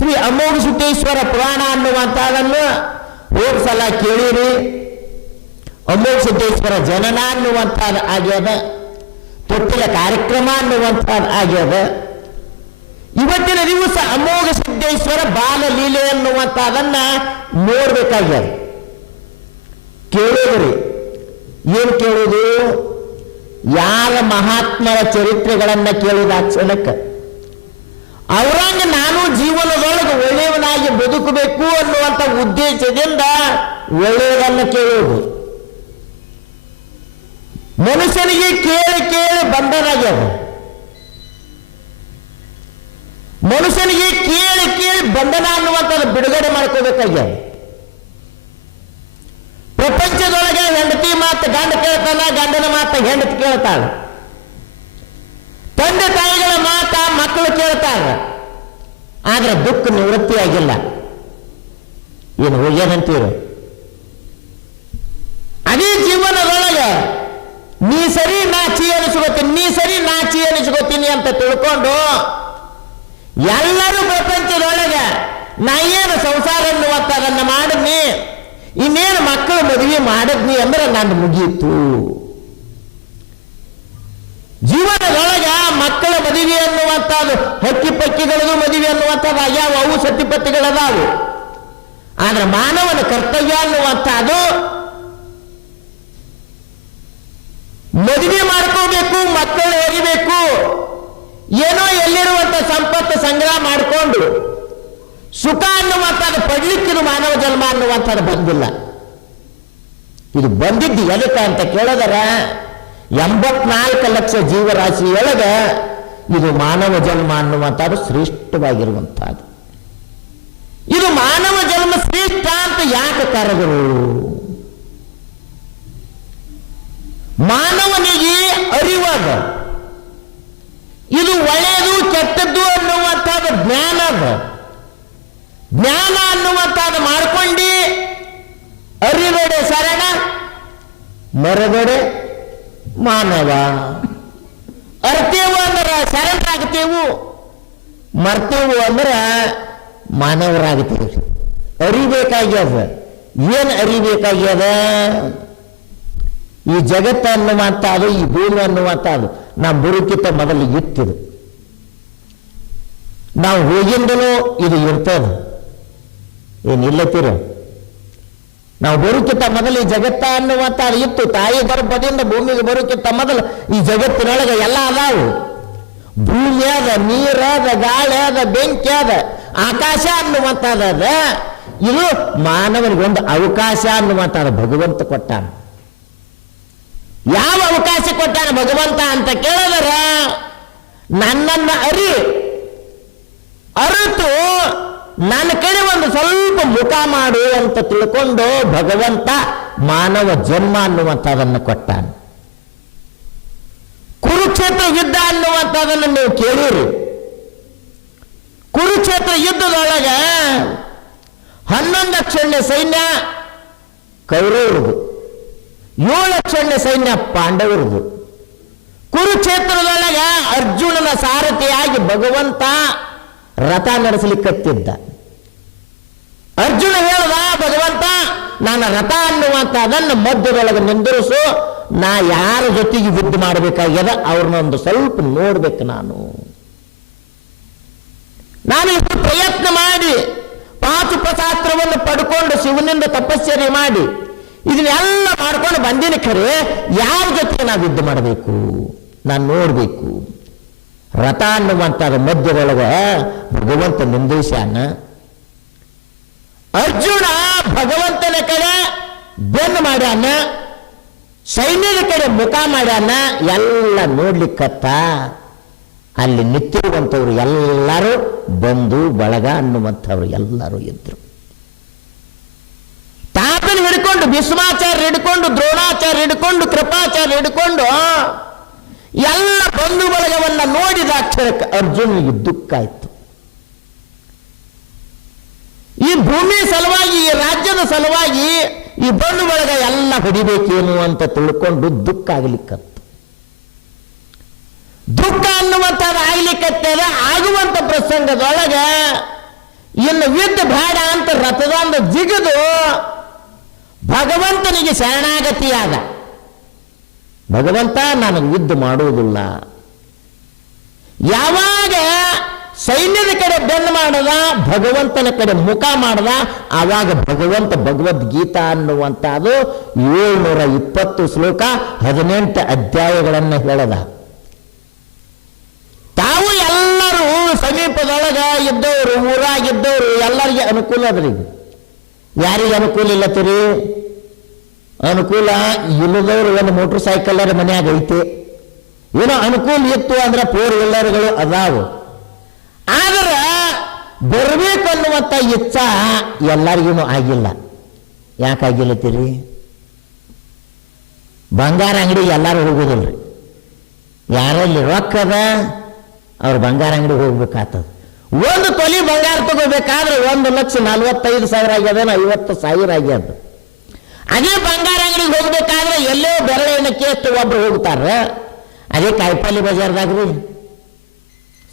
ಶ್ರೀ ಅಮೋಘ ಸಿದ್ದೇಶ್ವರ ಪುರಾಣ ಅನ್ನುವಂಥದ್ದನ್ನು ಹೋದ ಸಲ ಕೇಳಿರಿ. ಅಮೋಘ ಸಿದ್ದೇಶ್ವರ ಜನನ ಅನ್ನುವಂಥದ್ದು ಆಗ್ಯದ, ತೊಟ್ಟಿಲ ಕಾರ್ಯಕ್ರಮ ಅನ್ನುವಂಥದ್ದು ಆಗ್ಯದ. ಇವತ್ತಿನ ದಿವಸ ಅಮೋಘ ಸಿದ್ದೇಶ್ವರ ಬಾಲಲೀಲೆ ಅನ್ನುವಂಥದ್ದನ್ನ ನೋಡ್ಬೇಕಾಗ್ಯದ. ಕೇಳೋದ್ರಿ, ಏನು ಕೇಳೋದು? ಯಾರ ಮಹಾತ್ಮರ ಚರಿತ್ರೆಗಳನ್ನ ಕೇಳಿದ ಕ್ಷಣಕ್ಕೆ ಅವರಂಗ ನಾನು ಜೀವನದೊಳಗೆ ಒಳ್ಳೆಯವನಾಗಿ ಬದುಕಬೇಕು ಅನ್ನುವಂಥ ಉದ್ದೇಶದಿಂದ ಒಳ್ಳೆಯದನ್ನು ಕೇಳುವುದು. ಮನುಷ್ಯನಿಗೆ ಕೇಳಿ ಕೇಳಿ ಬಂಧನಾಗ್ಯದ. ಮನುಷ್ಯನಿಗೆ ಕೇಳಿ ಕೇಳಿ ಬಂಧನ ಅನ್ನುವಂಥದ್ದು ಬಿಡುಗಡೆ ಮಾಡ್ಕೋಬೇಕಾಗ್ಯದ. ಪ್ರಪಂಚದೊಳಗೆ ಹೆಂಡತಿ ಮಾತು ಗಂಡ ಕೇಳ್ತಾನ, ಗಂಡನ ಮಾತು ಹೆಂಡತಿ ಕೇಳ್ತಾಳ. ತಂದೆ ತಾಯಿಗಳ ಮಾತ ಮಕ್ಕಳು ಕೇಳ್ತಾರ. ಆದ್ರೆ ದುಃಖ ನಿವೃತ್ತಿ ಆಗಿಲ್ಲ. ಏನು ಹೋಗ್ಯಾನಂತೀರ? ಅದೇ ಜೀವನದೊಳಗೆ ನೀ ಸರಿ ನಾ ಚಿ ಅನಿಸ್ಕೋತೀನಿ, ನೀ ಸರಿ ನಾ ಚಿ ಅನಿಸ್ಕೋತೀನಿ ಅಂತ ತಿಳ್ಕೊಂಡು ಎಲ್ಲರೂ ಪ್ರಪಂಚದೊಳಗೆ ನಾ ಏನು ಸಂಸಾರ ಅನ್ನುವಂಥದನ್ನು ಮಾಡಿದ್ನಿ, ಇನ್ನೇನು ಮಕ್ಕಳು ಮದುವೆ ಮಾಡಿದ್ನಿ ಅಂದ್ರೆ ನಾನು ಮುಗೀತು. ಜೀವನದೊಳಗೆ ಮಕ್ಕಳ ಮದುವೆ ಅನ್ನುವಂಥದ್ದು ಹಕ್ಕಿ ಪಕ್ಕಿಗಳದು ಮದುವೆ ಅನ್ನುವಂಥದ್ದು ಆಗ್ಯಾವ, ಅವು ಸತಿಪತ್ತಿಗಳದಾವು. ಆದ್ರೆ ಮಾನವನ ಕರ್ತವ್ಯ ಅನ್ನುವಂಥದ್ದು ಮದುವೆ ಮಾಡ್ಕೋಬೇಕು, ಮಕ್ಕಳು ಹೆರಿಬೇಕು, ಏನೋ ಎಲ್ಲಿರುವಂಥ ಸಂಪತ್ತು ಸಂಗ್ರಹ ಮಾಡಿಕೊಂಡು ಸುಖ ಅನ್ನುವಂಥದ್ದು ಪಡ್ಲಿಕ್ಕಿದು ಮಾನವ ಜನ್ಮ ಅನ್ನುವಂಥದ್ದು ಬಂದಿಲ್ಲ. ಇದು ಬಂದಿದ್ದು ಎದಕ್ಕೆ ಅಂತ ಕೇಳಿದರ 84 ಲಕ್ಷ ಜೀವರಾಶಿಯೊಳಗೆ ಇದು ಮಾನವ ಜನ್ಮ ಅನ್ನುವಂಥದ್ದು ಶ್ರೇಷ್ಠವಾಗಿರುವಂಥದ್ದು. ಇದು ಮಾನವ ಜನ್ಮ ಶ್ರೇಷ್ಠ ಅಂತ ಯಾಕೆ ಕರೆದರು? ಮಾನವನಿಗೆ ಅರಿವಾಗ ಇದು ಒಳ್ಳೆಯದು ಕೆಟ್ಟದ್ದು ಅನ್ನುವಂಥದ್ದು ಜ್ಞಾನ ಅದ. ಜ್ಞಾನ ಅನ್ನುವಂಥದ್ದು ಮಾಡ್ಕೊಂಡು ಅರಿಬೇಡೆ ಶರಣ, ಮರಬೇಡೆ ಮಾನವ. ಅರ್ತೇವು ಅಂದ್ರೆ ಶರಣರಾಗ್ತೇವು, ಮರ್ತೇವು ಅಂದ್ರೆ ಮಾನವರಾಗ್ತೇವೆ. ಅರಿಬೇಕಾಗ್ಯದ. ಏನು ಅರಿಬೇಕಾಗ್ಯದ? ಈ ಜಗತ್ತು ಅನ್ನುವಂಥದ್ದು, ಈ ಭೂಮಿ ಅನ್ನುವಂಥದ್ದು ನಾವು ಬರುಕಿಂತ ಮೊದಲು ಇತ್ತಿದು. ನಾವು ಹೋಗಿಂದಲೂ ಇದು ಇರ್ತದೆ, ಏನಿಲ್ಲತ್ತೀರ. ನಾವು ಬರುಕಿಂತ ಮೊದಲು ಈ ಜಗತ್ತ ಅನ್ನುವಂಥದ್ದು ಇತ್ತು. ತಾಯಿ ಗರ್ಭದಿಂದ ಭೂಮಿಗೆ ಬರುಕಿಂತ ಮೊದಲು ಈ ಜಗತ್ತಿನೊಳಗೆ ಎಲ್ಲ ಅದಾವು. ಭೂಮಿ ಅದ, ನೀರದ, ಗಾಳಿ ಅದ, ಬೆಂಕಿ ಅದ, ಆಕಾಶ ಅನ್ನುವಂಥದ್ದು. ಇದು ಮಾನವನಿಗೊಂದು ಅವಕಾಶ ಅನ್ನುವಂಥದ್ದು ಭಗವಂತ ಕೊಟ್ಟಾನ. ಯಾವ ಅವಕಾಶ ಕೊಟ್ಟಾನ ಭಗವಂತ ಅಂತ ಕೇಳಿದರೆ, ನನ್ನನ್ನು ಅರಿತು ನನ್ನ ಕಡೆ ಒಂದು ಸ್ವಲ್ಪ ಮುಖ ಮಾಡು ಅಂತ ತಿಳ್ಕೊಂಡು ಭಗವಂತ ಮಾನವ ಜನ್ಮ ಅನ್ನುವಂಥದ್ದನ್ನು ಕೊಟ್ಟಾನ. ಕುರುಕ್ಷೇತ್ರ ಯುದ್ಧ ಅನ್ನುವಂಥದ್ದನ್ನು ನೀವು ಕೇಳಿರಿ. ಕುರುಕ್ಷೇತ್ರ ಯುದ್ಧದೊಳಗೆ 11 ಲಕ್ಷ ಸೈನ್ಯ ಕೌರವರದು, 7 ಲಕ್ಷ ಸೈನ್ಯ ಪಾಂಡವರದು. ಕುರುಕ್ಷೇತ್ರದೊಳಗೆ ಅರ್ಜುನನ ಸಾರಥಿಯಾಗಿ ಭಗವಂತ ರಥ ನಡೆಸಲಿಕ್ಕತ್ತಿದ್ದ. ಅರ್ಜುನ ಹೇಳ್ದ, ಭಗವಂತ ನಾನು ರಥ ಅನ್ನುವಂಥದ್ದನ್ನು ಮಧ್ಯದೊಳಗೆ ನಿಂದಿರಿಸು, ನಾ ಯಾರ ಜೊತೆಗೆ ಯುದ್ಧ ಮಾಡಬೇಕಾಗ್ಯದ ಅವ್ರನ್ನೊಂದು ಸ್ವಲ್ಪ ನೋಡ್ಬೇಕು. ನಾನು ಇಷ್ಟು ಪ್ರಯತ್ನ ಮಾಡಿ ಪಾಶುಪಶಾಸ್ತ್ರವನ್ನು ಪಡ್ಕೊಂಡು ಶಿವನಿಂದ ತಪಸ್ಸನೆ ಮಾಡಿ ಇದನ್ನೆಲ್ಲ ಮಾಡ್ಕೊಂಡು ಬಂದಿನ ಖರೆ ಯಾರ ಜೊತೆ ನಾವು ಯುದ್ಧ ಮಾಡಬೇಕು, ನಾನು ನೋಡ್ಬೇಕು. ರಥ ಅನ್ನುವಂಥದ್ದು ಮಧ್ಯದೊಳಗೆ ಭಗವಂತ ನಿಂದಿಸ್ಯಾನ. ಅರ್ಜುನ ಭಗವಂತನ ಕಡೆ ಬೆನ್ನು ಮಾಡ್ಯಾನ, ಸೈನ್ಯದ ಕಡೆ ಮುಖ ಮಾಡ್ಯಾನ. ಎಲ್ಲ ನೋಡ್ಲಿಕ್ಕತ್ತ ಅಲ್ಲಿ ನಿಂತಿರುವಂಥವ್ರು ಎಲ್ಲರೂ ಬಂಧು ಬಳಗ ಅನ್ನುವಂಥವ್ರು ಎಲ್ಲರೂ ಇದ್ರು. ತಾತನ ಹಿಡ್ಕೊಂಡು ಭೀಷ್ಮಾಚಾರ್ಯ ಹಿಡ್ಕೊಂಡು, ದ್ರೋಣಾಚಾರ್ಯ ಹಿಡ್ಕೊಂಡು, ಕೃಪಾಚಾರ್ಯ ಹಿಡ್ಕೊಂಡು ಎಲ್ಲ ಬಂಧು ಬಳಗವನ್ನ ನೋಡಿದ ಅಕ್ಷರಕ್ಕೆ ಅರ್ಜುನಿಗೆ ದುಃಖ ಆಯ್ತು. ಈ ಭೂಮಿ ಸಲುವಾಗಿ, ಈ ರಾಜ್ಯದ ಸಲುವಾಗಿ ಈ ಬಂಧು ಬಳಗ ಎಲ್ಲ ಹೊಡಿಬೇಕೇನು ಅಂತ ತಿಳ್ಕೊಂಡು ದುಃಖ ಆಗ್ಲಿಕ್ಕತ್ತು. ದುಃಖ ಅನ್ನುವಂಥದ್ದು ಆಗ್ಲಿಕ್ಕತ್ತದ. ಆಗುವಂತ ಪ್ರಸಂಗದೊಳಗೆ ಇನ್ನು ಯುದ್ಧ ಬೇಡ ಅಂತ ರಥದಂದು ಜಿಗಿದು ಭಗವಂತನಿಗೆ ಶರಣಾಗತಿಯಾದ. ಭಗವಂತ ನನಗೆ ಯುದ್ಧ ಮಾಡುವುದಿಲ್ಲ. ಯಾವಾಗ ಸೈನ್ಯದ ಕಡೆ ಬೆನ್ನು ಮಾಡದ, ಭಗವಂತನ ಕಡೆ ಮುಖ ಮಾಡದ, ಆವಾಗ ಭಗವಂತ ಭಗವದ್ಗೀತಾ ಅನ್ನುವಂಥದ್ದು 720 ಶ್ಲೋಕ 18 ಅಧ್ಯಾಯಗಳನ್ನು ಹೇಳದ. ತಾವು ಎಲ್ಲರೂ ಸಮೀಪದೊಳಗ ಇದ್ದವರು, ಊರಾಗಿದ್ದವರು ಎಲ್ಲರಿಗೆ ಅನುಕೂಲ ಅದ್ರಿ. ಯಾರಿಗೆ ಅನುಕೂಲ ಇಲ್ಲತ್ತೀರಿ? ಅನುಕೂಲ ಇಲ್ಲದವರು ಒಂದು ಮೋಟರ್ ಸೈಕಲ್ ಮನ್ಯಾಗ ಐತೆ. ಏನೋ ಅನುಕೂಲ ಇತ್ತು ಅಂದ್ರೆ 4 ವೀಲರ್ಗಳು ಅದಾವು. ಆದ್ರೆ ಬರಬೇಕನ್ನುವಂಥ ಇಚ್ಛಾ ಎಲ್ಲರಿಗೂ ಆಗಿಲ್ಲ. ಯಾಕಾಗಿಲ್ಲತ್ತೀರಿ? ಬಂಗಾರ ಅಂಗಡಿಗೆ ಎಲ್ಲರೂ ಹೋಗೋದಿಲ್ರಿ. ಯಾರಲ್ಲಿ ರೊಕ್ಕದ ಅವ್ರು ಬಂಗಾರ ಅಂಗಡಿಗೆ ಹೋಗ್ಬೇಕಾಗ್ತದೆ. 1 ತೊಲಿ ಬಂಗಾರ ತಗೋಬೇಕಾದ್ರೆ 1,45,000 ಆಗ್ಯದ, 50,000 ಆಗ್ಯದ. ಅದೇ ಬಂಗಾರ ಅಂಗಡಿಗೆ ಹೋಗ್ಬೇಕಾದ್ರೆ ಎಲ್ಲೋ ಬೆರಳಿನಕ್ಕೆ ಎಷ್ಟು ಒಬ್ರು ಹೋಗ್ತಾರ. ಅದೇ ಕಾಯಿಪಲ್ಲೆ ಬಜಾರ್ದಾಗ್ರಿ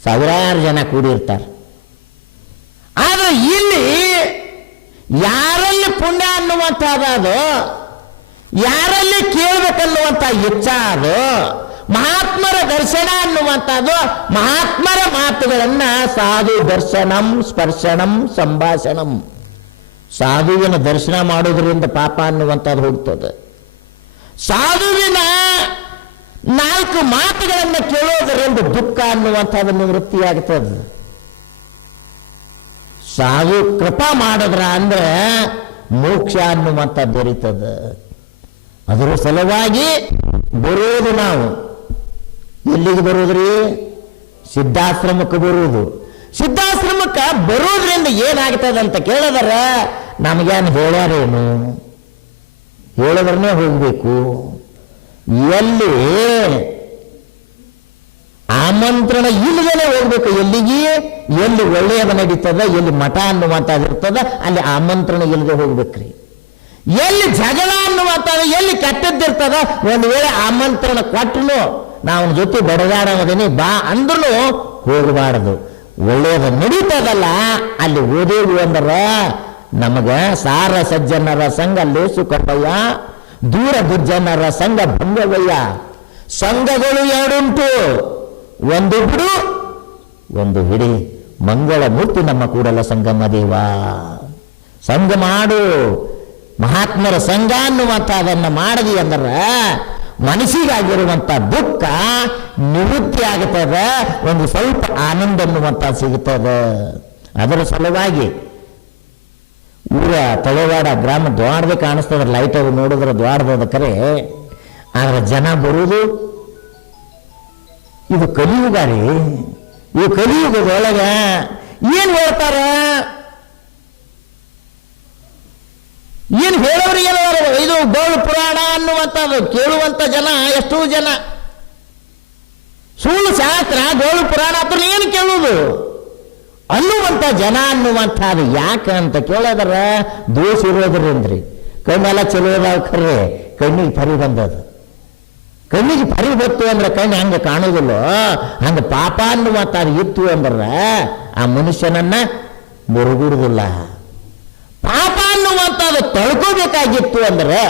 ಸಾವಿರಾರು ಜನ ಕೂಡಿರ್ತಾರೆ. ಆದ್ರೆ ಇಲ್ಲಿ ಯಾರಲ್ಲಿ ಪುಣ್ಯ ಅನ್ನುವಂಥದ್ದು, ಯಾರಲ್ಲಿ ಕೇಳಬೇಕನ್ನುವಂಥ ಇಚ್ಛಾ ಅದು, ಮಹಾತ್ಮರ ದರ್ಶನ ಅನ್ನುವಂಥದ್ದು, ಮಹಾತ್ಮರ ಮಾತುಗಳನ್ನ ಸಾಧು ದರ್ಶನಂ ಸ್ಪರ್ಶನಂ ಸಂಭಾಷಣಂ, ಸಾಧುವಿನ ದರ್ಶನ ಮಾಡೋದ್ರಿಂದ ಪಾಪ ಅನ್ನುವಂಥದ್ದು ಹೋಗ್ತದೆ. ಸಾಧುವಿನ 4 ಮಾತುಗಳನ್ನು ಕೇಳೋದರಿಂದ ದುಃಖ ಅನ್ನುವಂಥದ್ದು ನಿವೃತ್ತಿಯಾಗ್ತದೆ. ಸಾಧು ಕೃಪಾ ಮಾಡಿದ್ರ ಅಂದ್ರೆ ಮೋಕ್ಷ ಅನ್ನುವಂಥದ್ದು ದೊರೀತದೆ. ಅದರ ಸಲುವಾಗಿ ಬರೋದು ನಾವು ಎಲ್ಲಿಗೆ ಬರೋದ್ರಿ? ಸಿದ್ಧಾಶ್ರಮಕ್ಕೆ ಬರುವುದು. ಸಿದ್ಧಾಶ್ರಮಕ್ಕೆ ಬರೋದ್ರಿಂದ ಏನಾಗ್ತದೆ ಅಂತ ಕೇಳಿದ್ರ ನಮಗೇನು ಹೇಳ್ಯಾರೇನು? ಹೇಳಿದ್ರೇ ಹೋಗ್ಬೇಕು. ಎಲ್ಲಿ ಆಮಂತ್ರಣ ಇಲ್ಲದೇನೆ ಹೋಗ್ಬೇಕು. ಎಲ್ಲಿಗೆ? ಎಲ್ಲಿ ಒಳ್ಳೆಯದ ನಡೀತದ, ಎಲ್ಲಿ ಮಠ ಅನ್ನುವಂಥದ್ದು ಇರ್ತದ, ಅಲ್ಲಿ ಆಮಂತ್ರಣ ಇಲ್ಲದೆ ಹೋಗ್ಬೇಕ್ರಿ. ಎಲ್ಲಿ ಜಗಳ ಅನ್ನುವಂಥದ್ದು, ಎಲ್ಲಿ ಕೆಟ್ಟದ್ದಿರ್ತದ, ಒಂದು ವೇಳೆ ಆಮಂತ್ರಣ ಕೊಟ್ಟನು ನಾವು ಜೊತೆ ಬಡದಾಡೋದೇನೆ ಬಾ ಅಂದ್ರೂ ಹೋಗಬಾರದು. ಒಳ್ಳೆಯದ ನಡೀತದಲ್ಲ ಅಲ್ಲಿ ಓದೇವು ಅಂದ್ರ ನಮಗ ಸಾರ ಸಜ್ಜನರ ಸಂಘ ಲೇಸು ಕಟ್ಟಯ್ಯ, ದೂರ ದುರ್ಜನರ ಸಂಘ ಭಂಗವಯ್ಯ. ಸಂಘಗಳು 2 ಉಂಟು, ಒಂದು ಬಿಡು ಒಂದು ಹಿಡಿ. ಮಂಗಳ ಮೂರ್ತಿ ನಮ್ಮ ಕೂಡಲ ಸಂಗಮ ದೇವ. ಸಂಘ ಮಾಡು, ಮಹಾತ್ಮರ ಸಂಘ ಅನ್ನುವಂಥದ್ದನ್ನ ಮಾಡದಿ ಅಂದ್ರೆ ಮನಸ್ಸಿಗಾಗಿರುವಂಥ ದುಃಖ ನಿವೃತ್ತಿ ಆಗುತ್ತದೆ, ಒಂದು ಸ್ವಲ್ಪ ಆನಂದ ಅನ್ನುವಂಥ ಸಿಗುತ್ತದೆ. ಅದರ ಸಲುವಾಗಿ ಊರ ತಳೆವಾಡ ಗ್ರಾಮ ದ್ವಾಡದೆ ಕಾಣಿಸ್ತದ, ಲೈಟ್ ಅದು ನೋಡಿದ್ರೆ ದ್ವಾಡದ ಕರೆ. ಆದ್ರೆ ಜನ ಬರುವುದು ಇದು ಕಲಿಯುಗ ರೀ. ಈ ಕಲಿಯುಗದೊಳಗ ಏನ್ ಹೇಳ್ತಾರ? ಏನು ಹೇಳೋರಿಗೆ ಇದು ಗೋಳು ಪುರಾಣ ಅನ್ನುವಂಥದ್ದು ಕೇಳುವಂತ ಜನ ಎಷ್ಟೋ ಜನ. ಸುಳ್ಳು ಶಾಸ್ತ್ರ ಗೋಳು ಪುರಾಣ ಹತ್ರ ಏನು ಕೇಳುವುದು ಅನ್ನುವಂಥ ಜನ ಅನ್ನುವಂಥದ್ದು ಯಾಕೆ ಅಂತ ಕೇಳಿದ್ರ ದೋಷ ಇರೋದ್ರಿಂದ್ರಿ. ಕಣ್ಣೆಲ್ಲ ಚಲೋದಾವ್ ಖರ್ರೆ ಕಣ್ಣಿಗೆ ಪರಿ ಬಂದದು. ಕಣ್ಣಿಗೆ ಪರಿ ಬತ್ತು ಅಂದ್ರೆ ಕಣ್ಣು ಹಂಗೆ ಕಾಣೋದಿಲ್ಲ. ಹಂಗೆ ಪಾಪ ಅನ್ನುವಂಥದ್ದು ಇತ್ತು ಅಂದ್ರೆ ಆ ಮನುಷ್ಯನನ್ನ ಮುರುಗುಡುದಿಲ್ಲ. ಪಾಪ ಅನ್ನುವಂಥದ್ದು ತೊಳ್ಕೋಬೇಕಾಗಿತ್ತು ಅಂದ್ರೆ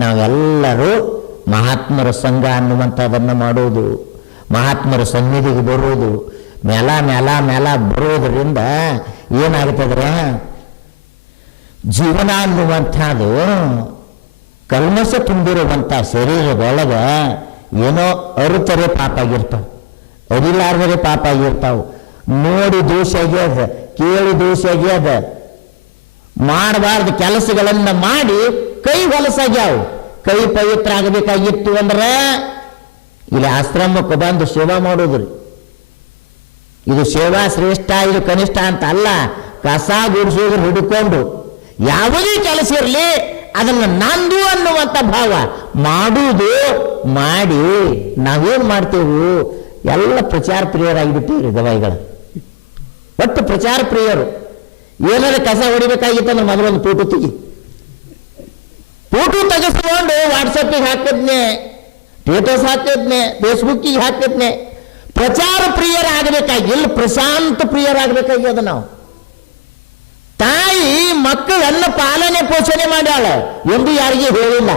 ನಾವೆಲ್ಲರೂ ಮಹಾತ್ಮರ ಸಂಘ ಅನ್ನುವಂಥದ್ದನ್ನು ಮಾಡೋದು, ಮಹಾತ್ಮರ ಸನ್ನಿಧಿಗೆ ಬರೋದು, ಮೇಲ ಮೇಲ ಮೇಲ ಬರೋದ್ರಿಂದ ಏನಾಗ್ತದ್ರೆ ಜೀವನ ಅನ್ನುವಂಥದ್ದು ಕಲ್ಮಶ ತುಂಬಿರುವಂಥ ಶರೀರದೊಳಗ ಏನೋ ಅರುತರೆ ಪಾಪ ಆಗಿರ್ತಾವ, ಅರಿಲಾರ್ದರೆ ಪಾಪ ಆಗಿರ್ತಾವ. ನೋಡಿ ದೋಷ ಆಗ್ಯದ, ಕೇಳಿ ದೋಷ ಆಗ್ಯದ, ಮಾಡಬಾರ್ದು ಕೆಲಸಗಳನ್ನ ಮಾಡಿ ಕೈ ಹೊಲಸಾಗ್ಯಾವ. ಕೈ ಪವಿತ್ರ ಆಗಬೇಕಾಗಿತ್ತು ಅಂದ್ರೆ ಇಲ್ಲಿ ಆಶ್ರಮಕ್ಕೆ ಬಂದು ಸೇವಾ ಮಾಡೋದ್ರಿ. ಇದು ಸೇವಾ ಶ್ರೇಷ್ಠ, ಇದು ಕನಿಷ್ಠ ಅಂತ ಅಲ್ಲ. ಕಸ ಗುಡಿಸೋದು ಹಿಡ್ಕೊಂಡು ಯಾವುದೇ ಕೆಲಸ ಇರಲಿ ಅದನ್ನು ನಂದು ಅನ್ನುವಂಥ ಭಾವ ಮಾಡುವುದು ಮಾಡಿ. ನಾವೇನ್ ಮಾಡ್ತೇವೆ? ಎಲ್ಲ ಪ್ರಚಾರ ಪ್ರಿಯರಾಗಿಬಿಟ್ಟಿವ್ರಿ ಗವಾಯಿಗಳು. ಒಟ್ಟು ಪ್ರಚಾರ ಪ್ರಿಯರು. ಏನಾದ್ರೆ ಕಸ ಹೊಡಿಬೇಕಾಗಿತ್ತಂದ್ರೆ ಮೊದಲೊಂದು ಫೋಟೋ ತೆಗೆಸ್ಕೊಂಡು ವಾಟ್ಸಪ್ಪಿಗೆ ಹಾಕಿದ್ನೆ, ಸ್ಟೇಟಸ್ ಹಾಕಿದ್ನೆ, ಫೇಸ್ಬುಕ್ಕಿಗೆ ಹಾಕಿದ್ನೆ. ಪ್ರಚಾರ ಪ್ರಿಯರಾಗಬೇಕಾಗಿ, ಇಲ್ಲಿ ಪ್ರಶಾಂತ ಪ್ರಿಯರಾಗಬೇಕಾಗ್ಯದ ನಾವು. ತಾಯಿ ಮಕ್ಕಳನ್ನ ಪಾಲನೆ ಪೋಷಣೆ ಮಾಡ್ಯಾಳ ಎಂದು ಯಾರಿಗೆ ಹೇಳಿಲ್ಲ.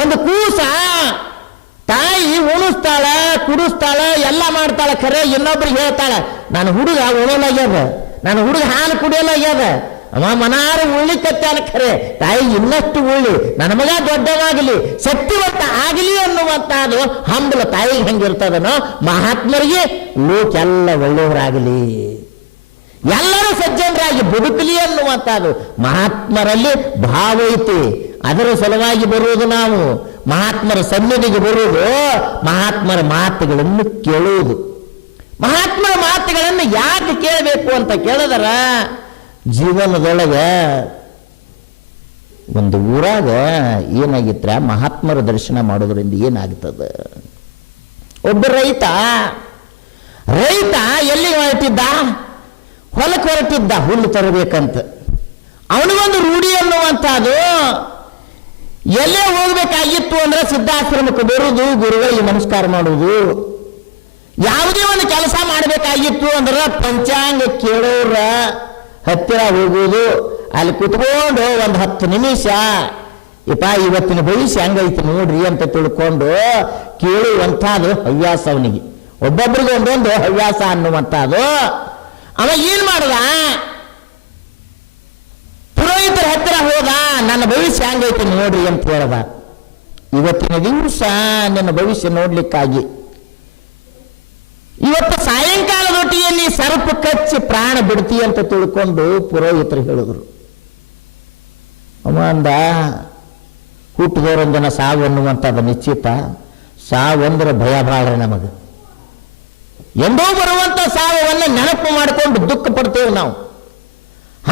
ಒಂದು ಕೂಸ ತಾಯಿ ಉಣಿಸ್ತಾಳ, ಕುಡಿಸ್ತಾಳ, ಎಲ್ಲ ಮಾಡ್ತಾಳ. ಖರೆ ಇನ್ನೊಬ್ರಿಗೆ ಹೇಳ್ತಾಳ, ನನ್ನ ಹುಡುಗ ಉಣಲಾಗ್ಯದ, ನನ್ನ ಹುಡುಗ ಹಾಲು ಕುಡಿಯಲಾಗ್ಯದ, ಅವ ಮನಾರು ಉಳ್ಳಿಕತ್ತಾನ. ಖರೆ ತಾಯಿ ಇನ್ನಷ್ಟು ಉಳ್ಳಿ, ನನ್ನ ಮಗ ದೊಡ್ಡವಾಗಲಿ, ಶಕ್ತಿವಂತ ಆಗಲಿ ಅನ್ನುವಂಥದ್ದು ಹಂಬಲ ತಾಯಿಗೆ ಹೆಂಗಿರ್ತದನೋ ಮಹಾತ್ಮರಿಗೆ ಲೋಕೆಲ್ಲ ಒಳ್ಳೆಯವರಾಗಲಿ, ಎಲ್ಲರೂ ಸಜ್ಜನರಾಗಿ ಬದುಕಲಿ ಅನ್ನುವಂಥದ್ದು ಮಹಾತ್ಮರಲ್ಲಿ ಭಾವ ಐತಿ. ಅದರ ಸಲುವಾಗಿ ಬರುವುದು ನಾವು ಮಹಾತ್ಮರ ಸನ್ನಿಧಿಗೆ ಬರುವುದು, ಮಹಾತ್ಮರ ಮಾತುಗಳನ್ನು ಕೇಳುವುದು. ಮಹಾತ್ಮರ ಮಾತುಗಳನ್ನು ಯಾಕೆ ಕೇಳಬೇಕು ಅಂತ ಕೇಳಿದರ, ಜೀವನದೊಳಗೆ ಒಂದು ಊರಾಗ ಏನಾಗಿತ್ರ, ಮಹಾತ್ಮರ ದರ್ಶನ ಮಾಡೋದ್ರಿಂದ ಏನಾಗ್ತದೆ. ಒಬ್ಬ ರೈತ ಎಲ್ಲಿ ಹೊರಟಿದ್ದ, ಹೊಲಕ್ಕೆ ಹೊರಟಿದ್ದ ಹುಲ್ಲು ತರಬೇಕಂತ. ಅವನಿಗೊಂದು ರೂಢಿ ಅನ್ನುವಂಥದ್ದು, ಎಲ್ಲೇ ಹೋಗ್ಬೇಕಾಗಿತ್ತು ಅಂದ್ರೆ ಸಿದ್ಧಾಶ್ರಮಕ್ಕೆ ಬರುವುದು, ಗುರುಗಳಿಗೆ ನಮಸ್ಕಾರ ಮಾಡುವುದು. ಯಾವುದೇ ಒಂದು ಕೆಲಸ ಮಾಡಬೇಕಾಗಿತ್ತು ಅಂದ್ರೆ ಪಂಚಾಂಗ ಕೇಳೋರ ಹತ್ತಿರ ಹೋಗುವುದು, ಅಲ್ಲಿ ಕುತ್ಕೊಂಡು ಒಂದು 10 ನಿಮಿಷ ಇವತ್ತಿನ ಭವಿಷ್ಯ ಹೆಂಗೈತಿ ನೋಡ್ರಿ ಅಂತ ತಿಳ್ಕೊಂಡು ಕೇಳುವಂಥದ್ದು ಹವ್ಯಾಸ ಅವನಿಗೆ. ಒಬ್ಬೊಬ್ಬರಿಗೆ ಒಂದೊಂದು ಹವ್ಯಾಸ ಅನ್ನುವಂಥದ್ದು. ಅವ ಏನ್ ಮಾಡದ, ಪುರೋಹಿತರ ಹತ್ತಿರ ಹೋದ, ನನ್ನ ಭವಿಷ್ಯ ಹೆಂಗೈತಿ ನೋಡ್ರಿ ಅಂತ ಹೇಳ್ದ. ಇವತ್ತಿನ ದಿವಸ ನನ್ನ ಭವಿಷ್ಯ ನೋಡ್ಲಿಕ್ಕಾಗಿ ಇವತ್ತು ಸಾಯಂಕಾಲದೊಟ್ಟಿಯಲ್ಲಿ ಸರ್ಪ ಕಚ್ಚಿ ಪ್ರಾಣ ಬಿಡ್ತಿ ಅಂತ ತಿಳ್ಕೊಂಡು ಪುರೋಹಿತರು ಹೇಳಿದ್ರು. ಅವ ಅಂದ, ಹುಟ್ಟಿದವರೊಂದನ ಸಾವು ಅನ್ನುವಂಥದ್ದು ನಿಶ್ಚಿತ, ಸಾವಂದ್ರೆ ಭಯ ಬಾಳ್ರೆ ನಮಗೆ. ಎಂದೋ ಬರುವಂತ ಸಾವವನ್ನು ನೆನಪು ಮಾಡಿಕೊಂಡು ದುಃಖ ಪಡ್ತೇವೆ ನಾವು.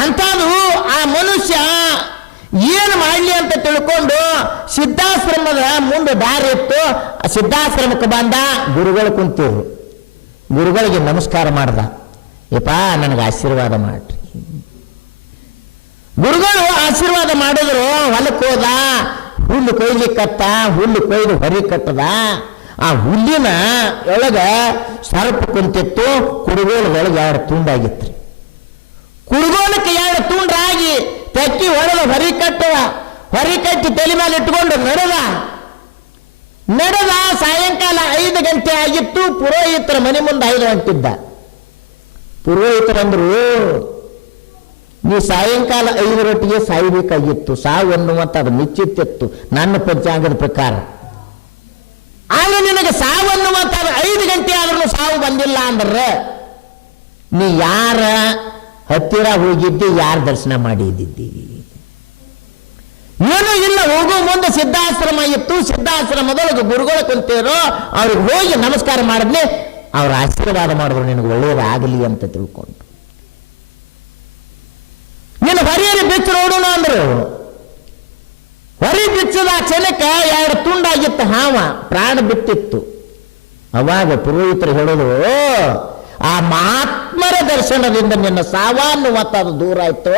ಅಂಥದ್ದು ಆ ಮನುಷ್ಯ ಏನು ಮಾಡಲಿ ಅಂತ ತಿಳ್ಕೊಂಡು ಸಿದ್ಧಾಶ್ರಮದ ಮುಂದೆ ದಾರಿ ಇತ್ತು, ಆ ಸಿದ್ಧಾಶ್ರಮಕ್ಕೆ ಬಂದ. ಗುರುಗಳು ಕುಂತಿರು, ಗುರುಗಳಿಗೆ ನಮಸ್ಕಾರ ಮಾಡ್ದ. ಯಪ್ಪ ನನಗೆ ಆಶೀರ್ವಾದ ಮಾಡ್ರಿ. ಗುರುಗಳು ಆಶೀರ್ವಾದ ಮಾಡಿದ್ರು. ಹೊಲಕ್ಕೆ ಹೋದ, ಹುಲ್ಲು ಕೊಯ್ಲಿಕ್ಕತ್ತ, ಹುಲ್ಲು ಕೊಯ್ದು ಹೊರಿ ಕಟ್ಟದ. ಆ ಹುಲ್ಲಿನ ಒಳಗ ಸರ್ಪ ಕುಂತಿತ್ತು, ಕುಡುಗೋಲದೊಳಗೆ 2 ತುಂಡಾಗಿತ್ತು. ಕುಡುಗೋಲಕ್ಕೆ 2 ತುಂಡಾಗಿ ತೆಕ್ಕಿ ಹೊಡೆದ, ಹೊರಿ ಕಟ್ಟದ, ಹೊರಿ ಕಟ್ಟಿ ತಲೆ ಮೇಲೆ ಇಟ್ಕೊಂಡು ನಡೆದ ಸಾಯಂಕಾಲ 5 ಗಂಟೆ ಆಗಿತ್ತು. ಪುರೋಹಿತರ ಮನೆ ಮುಂದೆ 5 ಹೊಂಟಿದ್ದ. ಪುರೋಹಿತರಂದ್ರು, ನೀ ಸಾಯಂಕಾಲ 5 ಸಾಯಬೇಕಾಗಿತ್ತು, ಸಾವು ಅನ್ನುವಂಥದ್ದು ನಿಶ್ಚಿತ್ತಿತ್ತು ನನ್ನ ಪಂಚಾಂಗದ ಪ್ರಕಾರ. ಆಗ ನಿನಗೆ ಸಾವು ಅನ್ನುವಂಥದ್ದು 5 ಗಂಟೆ ಆದ್ರೂ ಸಾವು ಬಂದಿಲ್ಲ ಅಂದ್ರೆ ನೀ ಯಾರ ಹತ್ತಿರ ಹೋಗಿದ್ದಿ, ಯಾರ ದರ್ಶನ ಮಾಡಿದ್ದಿ? ಏನೂ ಇಲ್ಲ. ಹೋಗೋ ಮುಂದೆ ಸಿದ್ಧಾಶ್ರಮ ಇತ್ತು, ಸಿದ್ಧಾಶ್ರಮದೊಳಗೆ ಗುರುಗಳು ಕುಂತೇರೋ, ಅವ್ರಿಗೆ ಹೋಗಿ ನಮಸ್ಕಾರ ಮಾಡಿದ್ಲೆ, ಅವ್ರ ಆಶೀರ್ವಾದ ಮಾಡಿದ್ರು ನಿನಗೆ ಒಳ್ಳೆಯದಾಗಲಿ ಅಂತ ತಿಳ್ಕೊಂಡು. ನೀನು ಹೊರೆಯಲ್ಲಿ ಬಿಚ್ಚು ನೋಡೋಣ ಅಂದ್ರು. ಹೊರಿ ಬಿಚ್ಚದ ಕ್ಷಣಕ್ಕೆ 2 ತುಂಡಾಗಿತ್ತು ಹಾವ, ಪ್ರಾಣ ಬಿಟ್ಟಿತ್ತು. ಅವಾಗ ಪುರೋಹಿತರು ಹೇಳೋದು, ಆ ಮಹಾತ್ಮರ ದರ್ಶನದಿಂದ ನಿನ್ನ ಸಾವ ಅನ್ನುವಂಥದ್ದು ದೂರ ಆಯ್ತು.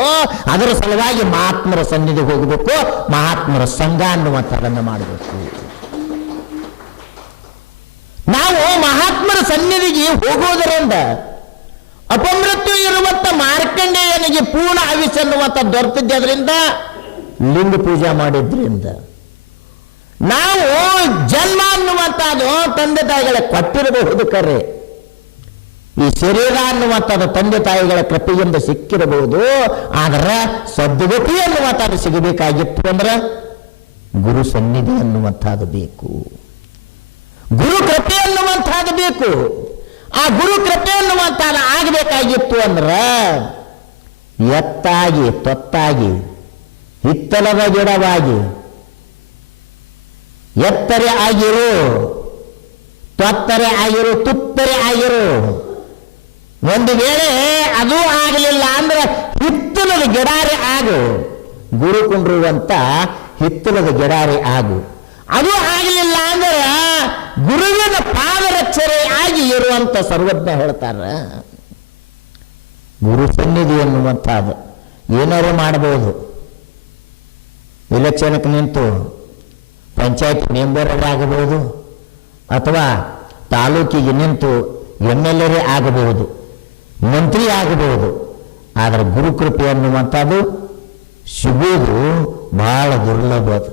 ಅದರ ಸಲುವಾಗಿ ಮಹಾತ್ಮರ ಸನ್ನಿಧಿಗೆ ಹೋಗಬೇಕು, ಮಹಾತ್ಮರ ಸಂಘ ಅನ್ನುವಂಥದ್ದನ್ನು ಮಾಡಬೇಕು. ನಾವು ಮಹಾತ್ಮರ ಸನ್ನಿಧಿಗೆ ಹೋಗೋದರಿಂದ ಅಪಮೃತ್ಯು ಇರುವಂತ ಮಾರ್ಕಂಡೇಯನಿಗೆ ಪೂರ್ಣ ಆಯುಷ್ಯ ಅನ್ನುವಂಥ ದೊರೆತಿದ್ದೆ. ಅದರಿಂದ ಲಿಂಗ ಪೂಜೆ ಮಾಡಿದ್ರಿಂದ ನಾವು ಜನ್ಮ ಅನ್ನುವಂಥದ್ದು ತಂದೆ ತಾಯಿಗಳ ಕೊಟ್ಟಿರಬಹುದು. ಕರೆ ಈ ಶರೀರ ಅನ್ನುವಂಥದ್ದು ತಂದೆ ತಾಯಿಗಳ ಕೃಪೆಯಿಂದ ಸಿಕ್ಕಿರಬಹುದು. ಆದ್ರೆ ಸದ್ಗತಿ ಅನ್ನುವಂಥದ್ದು ಸಿಗಬೇಕಾಗಿತ್ತು ಅಂದ್ರೆ ಗುರು ಸನ್ನಿಧಿ ಅನ್ನುವಂಥದ್ದು ಬೇಕು, ಗುರು ಕೃಪೆ ಅನ್ನುವಂಥದ್ದು ಬೇಕು. ಆ ಗುರು ಕೃಪೆ ಅನ್ನುವಂಥದ್ದು ಆಗಬೇಕಾಗಿತ್ತು ಅಂದ್ರೆ ಎತ್ತಾಗಿ ತೊತ್ತಾಗಿ ಹಿತ್ತಲದ ಗಿಡವಾಗಿ ಎತ್ತರೆ ಆಗಿರು, ತೊತ್ತರೆ ಆಗಿರು, ತುತ್ತರೆ ಆಗಿರು. ಒಂದು ವೇಳೆ ಅದು ಆಗಲಿಲ್ಲ ಅಂದ್ರೆ ಹಿತ್ತಲದ ಗಿಡಾರಿ ಆಗು, ಗುರು ಕುಂಡ್ರುವಂತ ಹಿತ್ತಲದ ಗಿಡಾರಿ ಆಗು. ಅದು ಆಗಲಿಲ್ಲ ಅಂದ್ರೆ ಗುರುವಿನ ಪಾದರಕ್ಷರೆ ಆಗಿ ಇರುವಂತ ಸರ್ವಜ್ಞ ಹೇಳ್ತಾರ. ಗುರು ಸನ್ನಿಧಿ ಎನ್ನುವಂಥದ್ದು ಏನಾರು ಮಾಡಬಹುದು. ಇಲೆಕ್ಷನ್ಗೆ ನಿಂತು ಪಂಚಾಯತ್ ಮೆಂಬರ್ ಆಗಬಹುದು, ಅಥವಾ ತಾಲೂಕಿಗೆ ನಿಂತು MLA ಆಗಬಹುದು, ಮಂತ್ರಿ ಆಗಬಹುದು. ಆದರೆ ಗುರುಕೃಪೆ ಅನ್ನುವಂಥದ್ದು ಸಿಗೋದು ಬಹಳ ದುರ್ಲಭ. ಅದು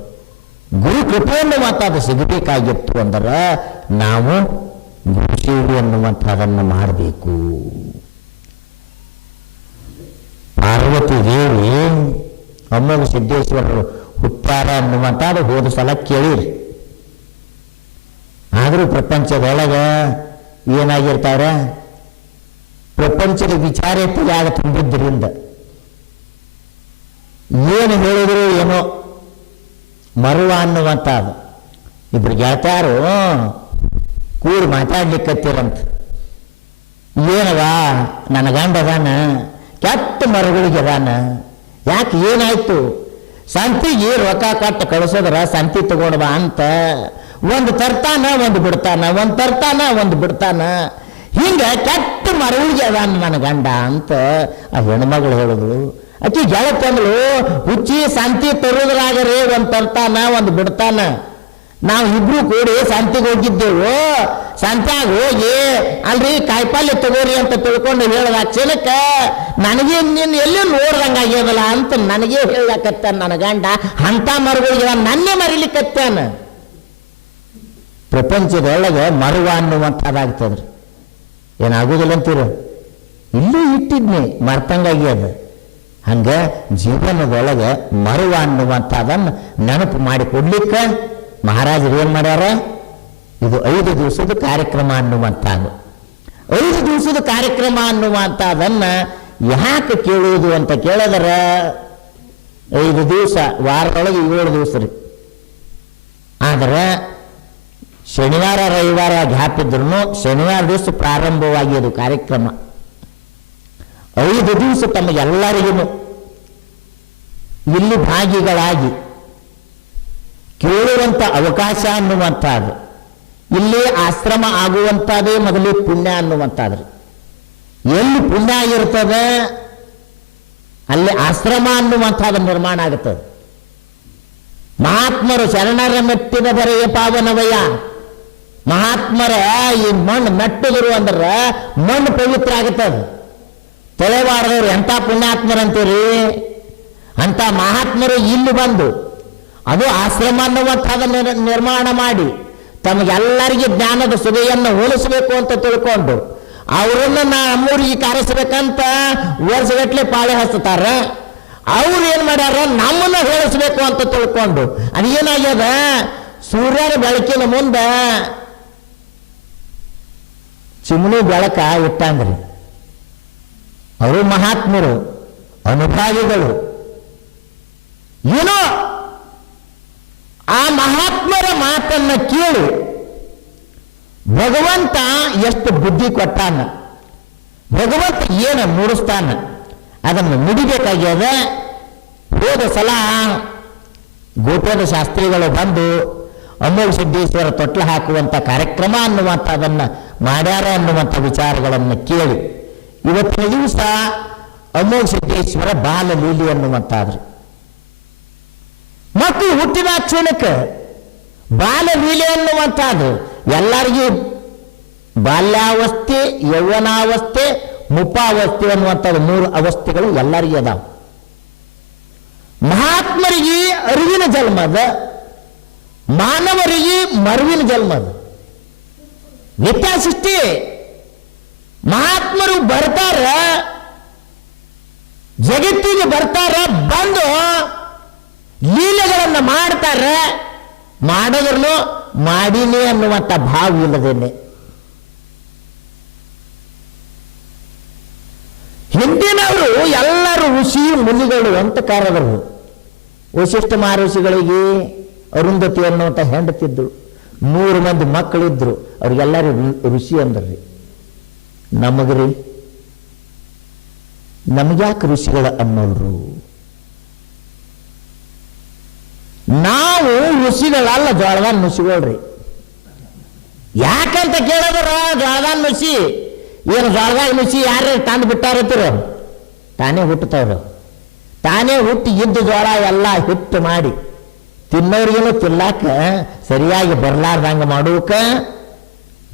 ಗುರುಕೃಪೆ ಅನ್ನುವಂಥದ್ದು ಸಿಗಬೇಕಾಗಿತ್ತು ಅಂದ್ರೆ ನಾವು ಗುರುಸೇವೆ ಅನ್ನುವಂಥದ್ದನ್ನು ಮಾಡಬೇಕು. ಪಾರ್ವತಿ ದೇವಿ ಅಮ್ಮಗ ಸಿದ್ದೇಶ್ವರರು ಹುಟ್ಟಾರ ಅನ್ನುವಂಥದ್ದು ಹೋದ ಸಲ ಕೇಳಿರಿ. ಆದರೂ ಪ್ರಪಂಚದೊಳಗೆ ಏನಾಗಿರ್ತಾರೆ, ಪ್ರಪಂಚದ ವಿಚಾರ ಯಾಗ ತುಂಬಿದ್ದರಿಂದ ಏನು ಹೇಳಿದ್ರು ಏನೋ ಮರುವ ಅನ್ನುವಂಥದ್ದು. ಇಬ್ರು ಗೆಳತಾರು ಕೂಡಿ ಮಾತಾಡ್ಲಿಕ್ಕತ್ತಿರಂತ. ಏನವ ನನ್ನ ಗಂಡ ಅದಾನ, ಕೆಟ್ಟ ಮರಗಳಿಗೆ ಅದಾನ, ಯಾಕೆ ಏನಾಯ್ತು? ಸಂತಿಗೆ ರೊಕ್ಕ ಕೊಟ್ಟು ಕಳಿಸೋದ್ರ ಸಂತಿ ತಗೊಂಡ್ ಬಾ ಅಂತ ಒಂದು ತರ್ತಾನ ಒಂದು ಬಿಡ್ತಾನ, ಒಂದು ತರ್ತಾನ ಒಂದು ಬಿಡ್ತಾನ, ಹಿಂಗ ಕೆಟ್ಟ ಮರಳಿಗೆ ಅದಾನ ನನ್ನ ಗಂಡ ಅಂತ ಆ ಹೆಣ್ಮಗಳು ಹೇಳಿದ್ರು. ಆಕಿ ಗೆಳತಂದ್ರು, ಹುಚ್ಚಿ ಸಂತಿ ತರೋದ್ರಾಗರೇ ಒಂದು ತರ್ತಾನ ಒಂದು ಬಿಡ್ತಾನ. ನಾವು ಇಬ್ರು ಕೂಡಿ ಸಂತಿಗೆ ಹೋಗಿದ್ದೆವು, ಸಂತ್ಯಾಗ ಹೋಗಿ ಅಲ್ರಿ ಕಾಯಿಪಲ್ಯ ತಗೋರಿ ಅಂತ ತಿಳ್ಕೊಂಡು ಹೇಳಿದ ಕ್ಷಣಕ್ಕ ನನಗೆ ನೀನು ಎಲ್ಲಿ ನೋಡ್ದಂಗಾಗ್ಯದಲ್ಲ ಅಂತ ನನಗೇ ಹೇಳಕತ್ತಾನ ನನ್ನ ಗಂಡ. ಅಂತ ಮರಗಳಿಗೆ ನನ್ನೇ ಮರಿಲಿಕ್ಕತ್ತಾನ. ಪ್ರಪಂಚದೊಳಗೆ ಮರುವ ಅನ್ನುವಂಥದ್ದಾಗ್ತದ್ರಿ. ಏನಾಗುದಿಲ್ಲ ಅಂತೀರ? ಇಲ್ಲೂ ಇಟ್ಟಿದ್ನಿ ಮರ್ತಂಗಾಗಿ ಅದು. ಹಂಗ ಜೀವನದೊಳಗೆ ಮರುವ ಅನ್ನುವಂಥದ್ದನ್ನು ನೆನಪು ಮಾಡಿ ಕೊಡ್ಲಿಕ್ಕೆ ಮಹಾರಾಜರು ಏನ್ ಮಾಡ್ಯಾರ? ಇದು 5 ದಿವಸದ ಕಾರ್ಯಕ್ರಮ ಅನ್ನುವಂಥದ್ದು. 5 ದಿವಸದ ಕಾರ್ಯಕ್ರಮ ಅನ್ನುವಂಥದ್ದನ್ನ ಯಾಕೆ ಕೇಳುವುದು ಅಂತ ಕೇಳಿದ್ರೆ, 5 ದಿವಸ ವಾರದೊಳಗೆ 7 ದಿವಸ ರೀ. ಆದ್ರೆ ಶನಿವಾರ ರವಿವಾರ ಗ್ಯಾಪ್ ಇದ್ರು ಶನಿವಾರ ದಿವಸ ಪ್ರಾರಂಭವಾಗಿ ಅದು ಕಾರ್ಯಕ್ರಮ. 5 ದಿವಸ ತಮಗೆಲ್ಲರಿಗೂ ಇಲ್ಲಿ ಭಾಗಿಗಳಾಗಿ ಕೇಳುವಂಥ ಅವಕಾಶ ಅನ್ನುವಂಥದ್ದು. ಇಲ್ಲಿ ಆಶ್ರಮ ಆಗುವಂಥದ್ದೇ ಮೊದಲು ಪುಣ್ಯ ಅನ್ನುವಂಥದ್ರಿ. ಎಲ್ಲಿ ಪುಣ್ಯ ಆಗಿರ್ತದೆ ಅಲ್ಲಿ ಆಶ್ರಮ ಅನ್ನುವಂಥದ್ದು ನಿರ್ಮಾಣ ಆಗುತ್ತದೆ. ಮಹಾತ್ಮರು ಶರಣರ ಮೆಟ್ಟಿದ ಬರೆಯ ಪಾವನವಯ್ಯ. ಮಹಾತ್ಮರ ಈ ಮಣ್ಣು ಮೆಟ್ಟಿದ್ರು ಅಂದ್ರೆ ಮಣ್ಣು ಪವಿತ್ರ ಆಗುತ್ತದೆ. ತೊಳೆಬಾರ್ದವ್ರು ಎಂಥ ಪುಣ್ಯಾತ್ಮರಂತೀರಿ. ಅಂತ ಮಹಾತ್ಮರು ಇಲ್ಲಿ ಬಂದು ಅದು ಆಶ್ರಮ ಅನ್ನುವಂಥದ್ದು ನಿರ್ಮಾಣ ಮಾಡಿ ತಮಗೆಲ್ಲರಿಗೆ ಜ್ಞಾನದ ಸುದೆಯನ್ನು ಹೋಲಿಸಬೇಕು ಅಂತ ತಿಳ್ಕೊಂಡು ಅವರನ್ನು ನಮ್ಮೂರಿಗೆ ಕರೆಸಬೇಕಂತ ವರ್ಷಗಟ್ಟಲೆ ಪಾಳೆ ಹಚ್ತಾರ. ಅವ್ರು ಏನ್ ಮಾಡ್ಯಾರ, ನಮ್ಮನ್ನ ಹೇಳಿಸ್ಬೇಕು ಅಂತ ತಿಳ್ಕೊಂಡು ಅದೇನಾಗ್ಯದ, ಸೂರ್ಯನ ಬೆಳಕಿನ ಮುಂದೆ ಚಿಮಣಿ ಬೆಳಕ ಇಟ್ಟಂಗ್ರಿ. ಅವರು ಮಹಾತ್ಮರು, ಅನುಭಾವಿಗಳು. ಏನೋ ಆ ಮಹಾತ್ಮರ ಮಾತನ್ನ ಕೇಳಿ ಭಗವಂತ ಎಷ್ಟು ಬುದ್ಧಿ ಕೊಟ್ಟಾನ, ಭಗವಂತ ಏನು ನುಡಿಸ್ತಾನ ಅದನ್ನು ನುಡಿಬೇಕಾಗ್ಯದ. ಹೋದ ಸಲ ಗೋಪಾಲ ಶಾಸ್ತ್ರಿಗಳು ಬಂದು ಅಮೋಘ ಸಿದ್ದೇಶ್ವರ ತೊಟ್ಲ ಹಾಕುವಂಥ ಕಾರ್ಯಕ್ರಮ ಅನ್ನುವಂಥದ್ದನ್ನ ಮಾಡ್ಯಾರ ಅನ್ನುವಂಥ ವಿಚಾರಗಳನ್ನು ಕೇಳಿ ಇವತ್ತಿನ ದಿವಸ ಅಮೋಘ ಸಿದ್ದೇಶ್ವರ ಬಾಲಲೀಲಿ ಅನ್ನುವಂಥದ್ರಿ. ಮಕ್ಕಳು ಹುಟ್ಟಿದ ಕ್ಷಣಕ್ಕೆ ಬಾಲಲೀಲೆ ಅನ್ನುವಂಥದ್ದು ಎಲ್ಲರಿಗೂ ಬಾಲ್ಯಾವಸ್ಥೆ, ಯೌವನಾವಸ್ಥೆ, ಮುಪ್ಪಾವಸ್ಥೆ ಅನ್ನುವಂಥದ್ದು 3 ಅವಸ್ಥೆಗಳು ಎಲ್ಲರಿಗೂ ಅದಾವ. ಮಹಾತ್ಮರಿಗೆ ಅರಿವಿನ ಜನ್ಮದ, ಮಾನವರಿಗೆ ಮರುವಿನ ಜನ್ಮದ ವ್ಯತ್ಯಾಸಷ್ಟೇ. ಮಹಾತ್ಮರು ಬರ್ತಾರ, ಜಗತ್ತಿಗೆ ಬರ್ತಾರ, ಬಂದು ಲೀಲೆಗಳನ್ನು ಮಾಡ್ತಾರೆ. ಮಾಡೋದ್ರೂ ಮಾಡೀನಿ ಅನ್ನುವಂಥ ಭಾವ ಇಲ್ಲದೇನೆ. ಹಿಂದಿನವರು ಎಲ್ಲರೂ ಋಷಿ ಮುನಿಗಳು ಅಂತ ಕರೆದರು. ವಶಿಷ್ಠ ಮಹರ್ಷಿಗಳಿಗೆ ಅರುಂಧತಿ ಅನ್ನುವಂಥ ಹೆಂಡತಿದ್ರು, 100 ಮಂದಿ ಮಕ್ಕಳಿದ್ರು, ಅವ್ರಿಗೆಲ್ಲರೂ ಋಷಿ ಅಂದ್ರಿ. ನಮಗ್ರಿ ನಮಗ್ಯಾಕೆ ಋಷಿಗಳ ಅನ್ನೋಲ್ರು? ನಾವು ಋಷಿಗಳಲ್ಲ, ಜೋಳದಾನ್ ಋಷಿಗಳ್ರಿ. ಯಾಕಂತ ಕೇಳಿದ್ರ ಜೋಳದಾನ್ ಋಷಿ ಏನು ಜೋಳದಾಗ ಋಷಿ ಯಾರು ತಂದು ಬಿಟ್ಟಾರತ್ತಿರ? ತಾನೇ ಹುಟ್ಟುತ್ತವ್ರು. ತಾನೇ ಹುಟ್ಟಿ ಇದ್ದು ಜೋಳ ಎಲ್ಲ ಹಿಟ್ಟು ಮಾಡಿ ತಿನ್ನೋರಿಗೇನು ತಿನ್ನಾಕ ಸರಿಯಾಗಿ ಬರ್ಲಾರ್ದಂಗ ಮಾಡೋಕ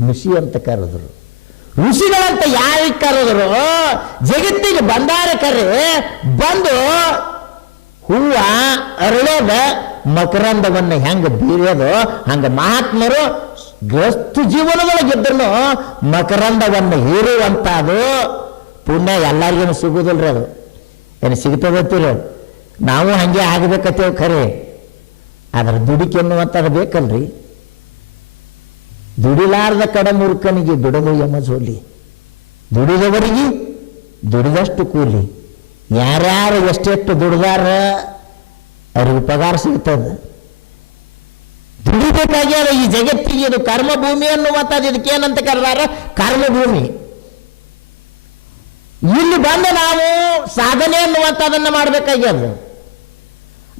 ಋಷಿ ಅಂತ ಕರೆದ್ರು. ಋಷಿಗಳಂತ ಯಾರು ಕರೆದ್ರು? ಜಗತ್ತಿಗೆ ಬಂದಾರ ಕರೆ ಬಂದು ಹೂವ ಅರಳೋದ ಮಕರಂದವನ್ನು ಹೆಂಗ ಬೀರೋದು ಹಂಗ ಮಹಾತ್ಮರು ಗೃಹಸ್ಥ ಜೀವನದೊಳಗಿದ್ರು ಮಕರಂದವನ್ನು ಹೀರುವಂತದು ಪುಣ್ಯ ಎಲ್ಲರಿಗೂ ಸಿಗುದಿಲ್ರಿ. ಅದು ಏನು ಸಿಗ್ತದತ್ತೀರಿ? ನಾವು ಹಂಗೆ ಆಗಬೇಕತ್ತೇವೆ ಖರೆ. ಅದರ ದುಡಿಕೆ ಅನ್ನುವಂಥದ್ದು ಬೇಕಲ್ರಿ. ದುಡಿಲಾರ್ದ ಕಡೆ ಮೂರ್ಖನಿಗೆ ದುಡದು ಯಮಜೋಲಿ, ದುಡಿದವರಿಗೆ ದುಡಿದಷ್ಟು ಕೂಲಿ. ಯಾರ್ಯಾರು ಎಷ್ಟೆಷ್ಟು ದುಡ್ದಾರ ಅವ್ರಿಗೆ ಪಗಾರ ಸಿಗ್ತದೆ. ದುಡಿಬೇಕಾಗ್ಯಾರ ಈ ಜಗತ್ತಿಗೆ. ಇದು ಕರ್ಮಭೂಮಿ ಅನ್ನುವಂಥದ್ದು. ಇದಕ್ಕೇನಂತ ಕರೆದಾರ? ಕರ್ಮಭೂಮಿ. ಇಲ್ಲಿ ಬಂದು ನಾವು ಸಾಧನೆ ಅನ್ನುವಂಥದ್ದನ್ನ ಮಾಡಬೇಕಾಗ್ಯದ.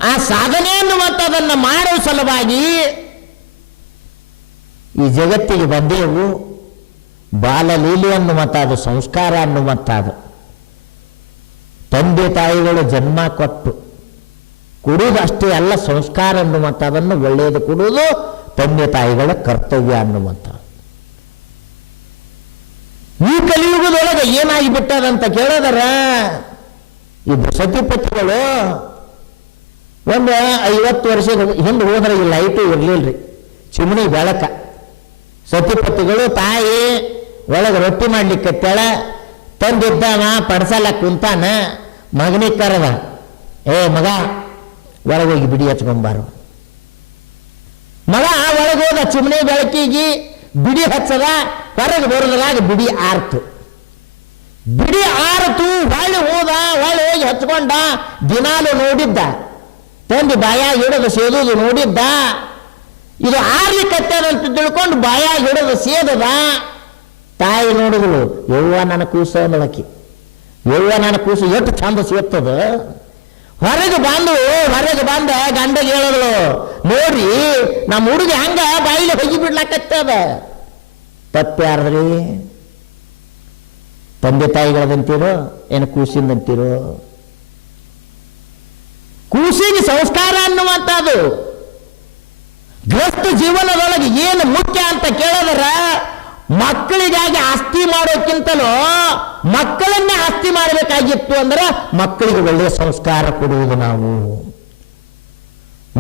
ಆ ಸಾಧನೆ ಅನ್ನುವಂಥದ್ದನ್ನ ಮಾಡುವ ಸಲುವಾಗಿ ಈ ಜಗತ್ತಿಗೆ ಬಂದೆವು. ಬಾಲಲೀಲೆ ಅನ್ನುವಂಥದ್ದು, ಸಂಸ್ಕಾರ ಅನ್ನುವಂಥದ್ದು ತಂದೆ ತಾಯಿಗಳು ಜನ್ಮ ಕೊಟ್ಟು ಕೊಡುವುದು ಅಷ್ಟೇ ಅಲ್ಲ. ಸಂಸ್ಕಾರ ಅನ್ನುವಂಥದ್ದನ್ನು ಒಳ್ಳೆಯದು ಕೊಡುವುದು ತಂದೆ ತಾಯಿಗಳ ಕರ್ತವ್ಯ ಅನ್ನುವಂಥದ್ದು. ಈ ಕಲಿಯುಗದೊಳಗೆ ಏನಾಗಿಬಿಟ್ಟದಂತ ಕೇಳಿದರ, ಈ ಸತಿಪತಿಗಳು ಒಂದು 50 ವರ್ಷದ ಹಿಂದೆ ಹೋದ್ರೆ ಈ ಲೈಟು ಇರಲಿಲ್ಲರಿ, ಚಿಮಣಿ ಬೆಳಕ. ಸತಿಪತಿಗಳು ತಾಯಿ ಒಳಗೆ ರೊಟ್ಟಿ ಮಾಡ್ಲಿಕ್ಕೆ ತಂದಿದ್ದಾನ, ಪಡ್ಸಲ್ಲ ಕುಂತಾನ. ಮಗನಿಗೆ ಕರೆದ, ಏ ಮಗ ಒಳಗೋಗಿ ಬಿಡಿ ಹಚ್ಕೊಂಬಾರು. ಮಗ ಒಳಗೋದ, ಚಿಮಣಿ ಬೆಳಕಿಗೆ ಬಿಡಿ ಹಚ್ಚದ. ಹೊರಗೆ ಬರೋದ್ರಾಗ ಬಿಡಿ ಆರ್ತು. ಬಿಡಿ ಆರ್ತು ಹೊಳ್ಳಿ ಹೋದ, ಹೊಳ್ಳಿ ಹೋಗಿ ಹಚ್ಕೊಂಡ. ದಿನಾಲು ನೋಡಿದ್ದ, ತಂದು ಬಾಯಾಗ ಹಿಡಿದು ಸೇದುದು ನೋಡಿದ್ದ. ಇದು ಆರ್ಲಿಕ್ಕತ್ತದಂತ ತಿಳ್ಕೊಂಡು ಬಾಯಾಗ ಹಿಡಿದು ಸೇದದ. ತಾಯಿ ನೋಡಿದಳು, ಯವ್ವ ನನ್ನ ಕೂಸು ಅನ್ನೋಳಕಿ. ಯವ್ವ ನನ್ನ ಕೂಸು ಎಷ್ಟು ಚಂದ ಸೇರ್ತದ. ಹೊರಗೆ ಬಂದ ಗಂಡಗೆ ಹೇಳಿದಳು, ನೋಡ್ರಿ ನಮ್ಮ ಹುಡುಗಿ ಹಂಗ ಬಾಯಿಲೆ ಹೋಗಿ ಬಿಡ್ಲಾಕತ್ತದ. ತಪ್ಪ್ಯಾರದ್ರಿ? ತಂದೆ ತಾಯಿಗಳದಂತೀರೋ ಏನು ಕೂಸಿಂದಂತೀರೋ? ಕೂಸಿಗೆ ಸಂಸ್ಕಾರ ಅನ್ನುವಂಥದ್ದು ಗೃಹಸ್ಥ ಜೀವನದೊಳಗೆ ಏನು ಮುಖ್ಯ ಅಂತ ಕೇಳಿದ್ರ, ಮಕ್ಕಳಿಗಾಗಿ ಆಸ್ತಿ ಮಾಡೋಕ್ಕಿಂತಲೂ ಮಕ್ಕಳನ್ನೇ ಆಸ್ತಿ ಮಾಡಬೇಕಾಗಿತ್ತು ಅಂದ್ರೆ ಮಕ್ಕಳಿಗೆ ಒಳ್ಳೆಯ ಸಂಸ್ಕಾರ ಕೊಡುವುದು ನಾವು.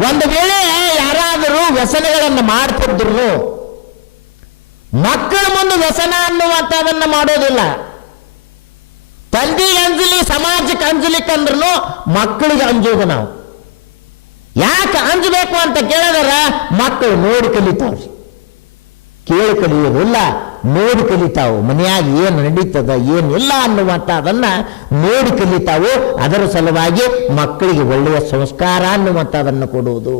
ಒಂದು ವೇಳೆ ಯಾರಾದರೂ ವ್ಯಸನಗಳನ್ನು ಮಾಡ್ತಿದ್ರು, ಮಕ್ಕಳ ಮುಂದೆ ವ್ಯಸನ ಅನ್ನುವಂಥದನ್ನ ಮಾಡೋದಿಲ್ಲ. ತಂದೆಗೆ ಅಂಜಲಿ, ಸಮಾಜಕ್ಕೆ ಅಂಜಲಿಕ್ಕಂದ್ರೂ ಮಕ್ಕಳಿಗೆ ಅಂಜೋದು ನಾವು. ಯಾಕೆ ಅಂಜಬೇಕು ಅಂತ ಕೇಳಿದ್ರೆ, ಮಕ್ಕಳು ನೋಡಿ ಕಲಿತಾವ್ರಿ, ಕೇಳಿ ಕಲಿಯೋದಿಲ್ಲ, ನೋಡಿ ಕಲಿತಾವು. ಮನೆಯಾಗ ಏನು ನಡೀತದ ಏನಿಲ್ಲ ಅನ್ನುವಂಥದನ್ನ ನೋಡಿ ಕಲಿತಾವು. ಅದರ ಸಲುವಾಗಿ ಮಕ್ಕಳಿಗೆ ಒಳ್ಳೆಯ ಸಂಸ್ಕಾರ ಅನ್ನುವಂಥದನ್ನು ಕೊಡುವುದು,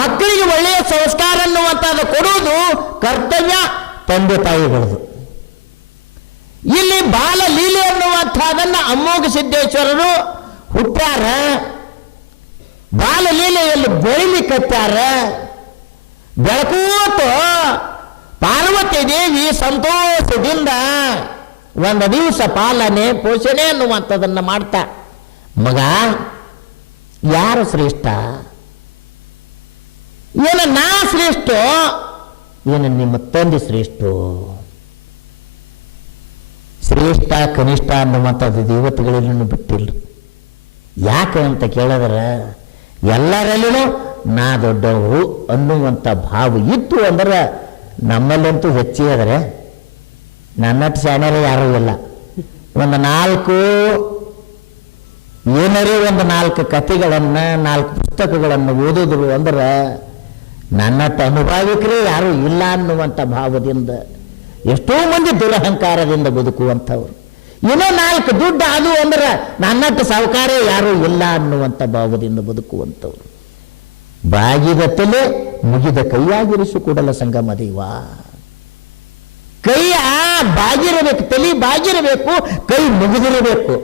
ಮಕ್ಕಳಿಗೆ ಒಳ್ಳೆಯ ಸಂಸ್ಕಾರ ಅನ್ನುವಂಥದ್ದು ಕೊಡುವುದು ಕರ್ತವ್ಯ ತಂದೆ ತಾಯಿಗಳದು. ಇಲ್ಲಿ ಬಾಲಲೀಲೆ ಅನ್ನುವಂಥದನ್ನ ಅಮೋಘ ಸಿದ್ದೇಶ್ವರರು ಹುಟ್ಟ್ಯಾರ. ಬಾಲಲೀಲೆಯಲ್ಲಿ ಬೆಳಿಲಿಕ್ಕತ್ತಾರ. ಬೆಳಕೂತು ಪಾರ್ವತಿ ದೇವಿ ಸಂತೋಷದಿಂದ ಒಂದು ದಿವಸ ಪಾಲನೆ ಪೋಷಣೆ ಅನ್ನುವಂಥದನ್ನ ಮಾಡ್ತಾ, ಮಗ ಯಾರು ಶ್ರೇಷ್ಠ? ಏನು ನಾ ಶ್ರೇಷ್ಠ? ಏನು ನಿಮ್ಮ ತಂದೆ ಶ್ರೇಷ್ಠ? ಶ್ರೇಷ್ಠ ಕನಿಷ್ಠ ಅನ್ನುವಂಥದ್ದು ದೇವತೆಗಳಲ್ಲೂ ಬಿಟ್ಟಿಲ್ರಿ. ಯಾಕೆ ಅಂತ ಕೇಳಿದ್ರೆ, ಎಲ್ಲರಲ್ಲೂ ನಾ ದೊಡ್ಡವರು ಅನ್ನುವಂಥ ಭಾವ ಇತ್ತು ಅಂದ್ರೆ ನಮ್ಮಲ್ಲಂತೂ ಹೆಚ್ಚಿದ್ರೆ ನನ್ನಟ್ಟು ಶಾಣ್ಯರೇ ಯಾರೂ ಇಲ್ಲ. ಒಂದು 4 ಕಥೆಗಳನ್ನು 4 ಪುಸ್ತಕಗಳನ್ನು ಓದಿದ್ರು ಅಂದ್ರೆ ನನ್ನಟ್ಟು ಅನುಭವಿಕರೇ ಯಾರೂ ಇಲ್ಲ ಅನ್ನುವಂಥ ಭಾವದಿಂದ ಎಷ್ಟೋ ಮಂದಿ ದುರಹಂಕಾರದಿಂದ ಬದುಕುವಂಥವ್ರು. ಏನೋ 4 ದುಡ್ಡು ಅದು ಅಂದ್ರೆ ನನ್ನಟ್ಟು ಸಾಹುಕಾರೇ ಯಾರೂ ಇಲ್ಲ ಅನ್ನುವಂಥ ಭಾವದಿಂದ ಬದುಕುವಂಥವ್ರು. ಬಾಗಿದ ತಲೆ ಮುಗಿದ ಕೈಯಾಗಿರಿಸು ಕೂಡಲ ಸಂಗಮ ದೇವ. ಕೈಯ ಬಾಗಿರಬೇಕು, ತಲೆ ಬಾಗಿರಬೇಕು, ಕೈ ಮುಗಿದಿರಬೇಕು.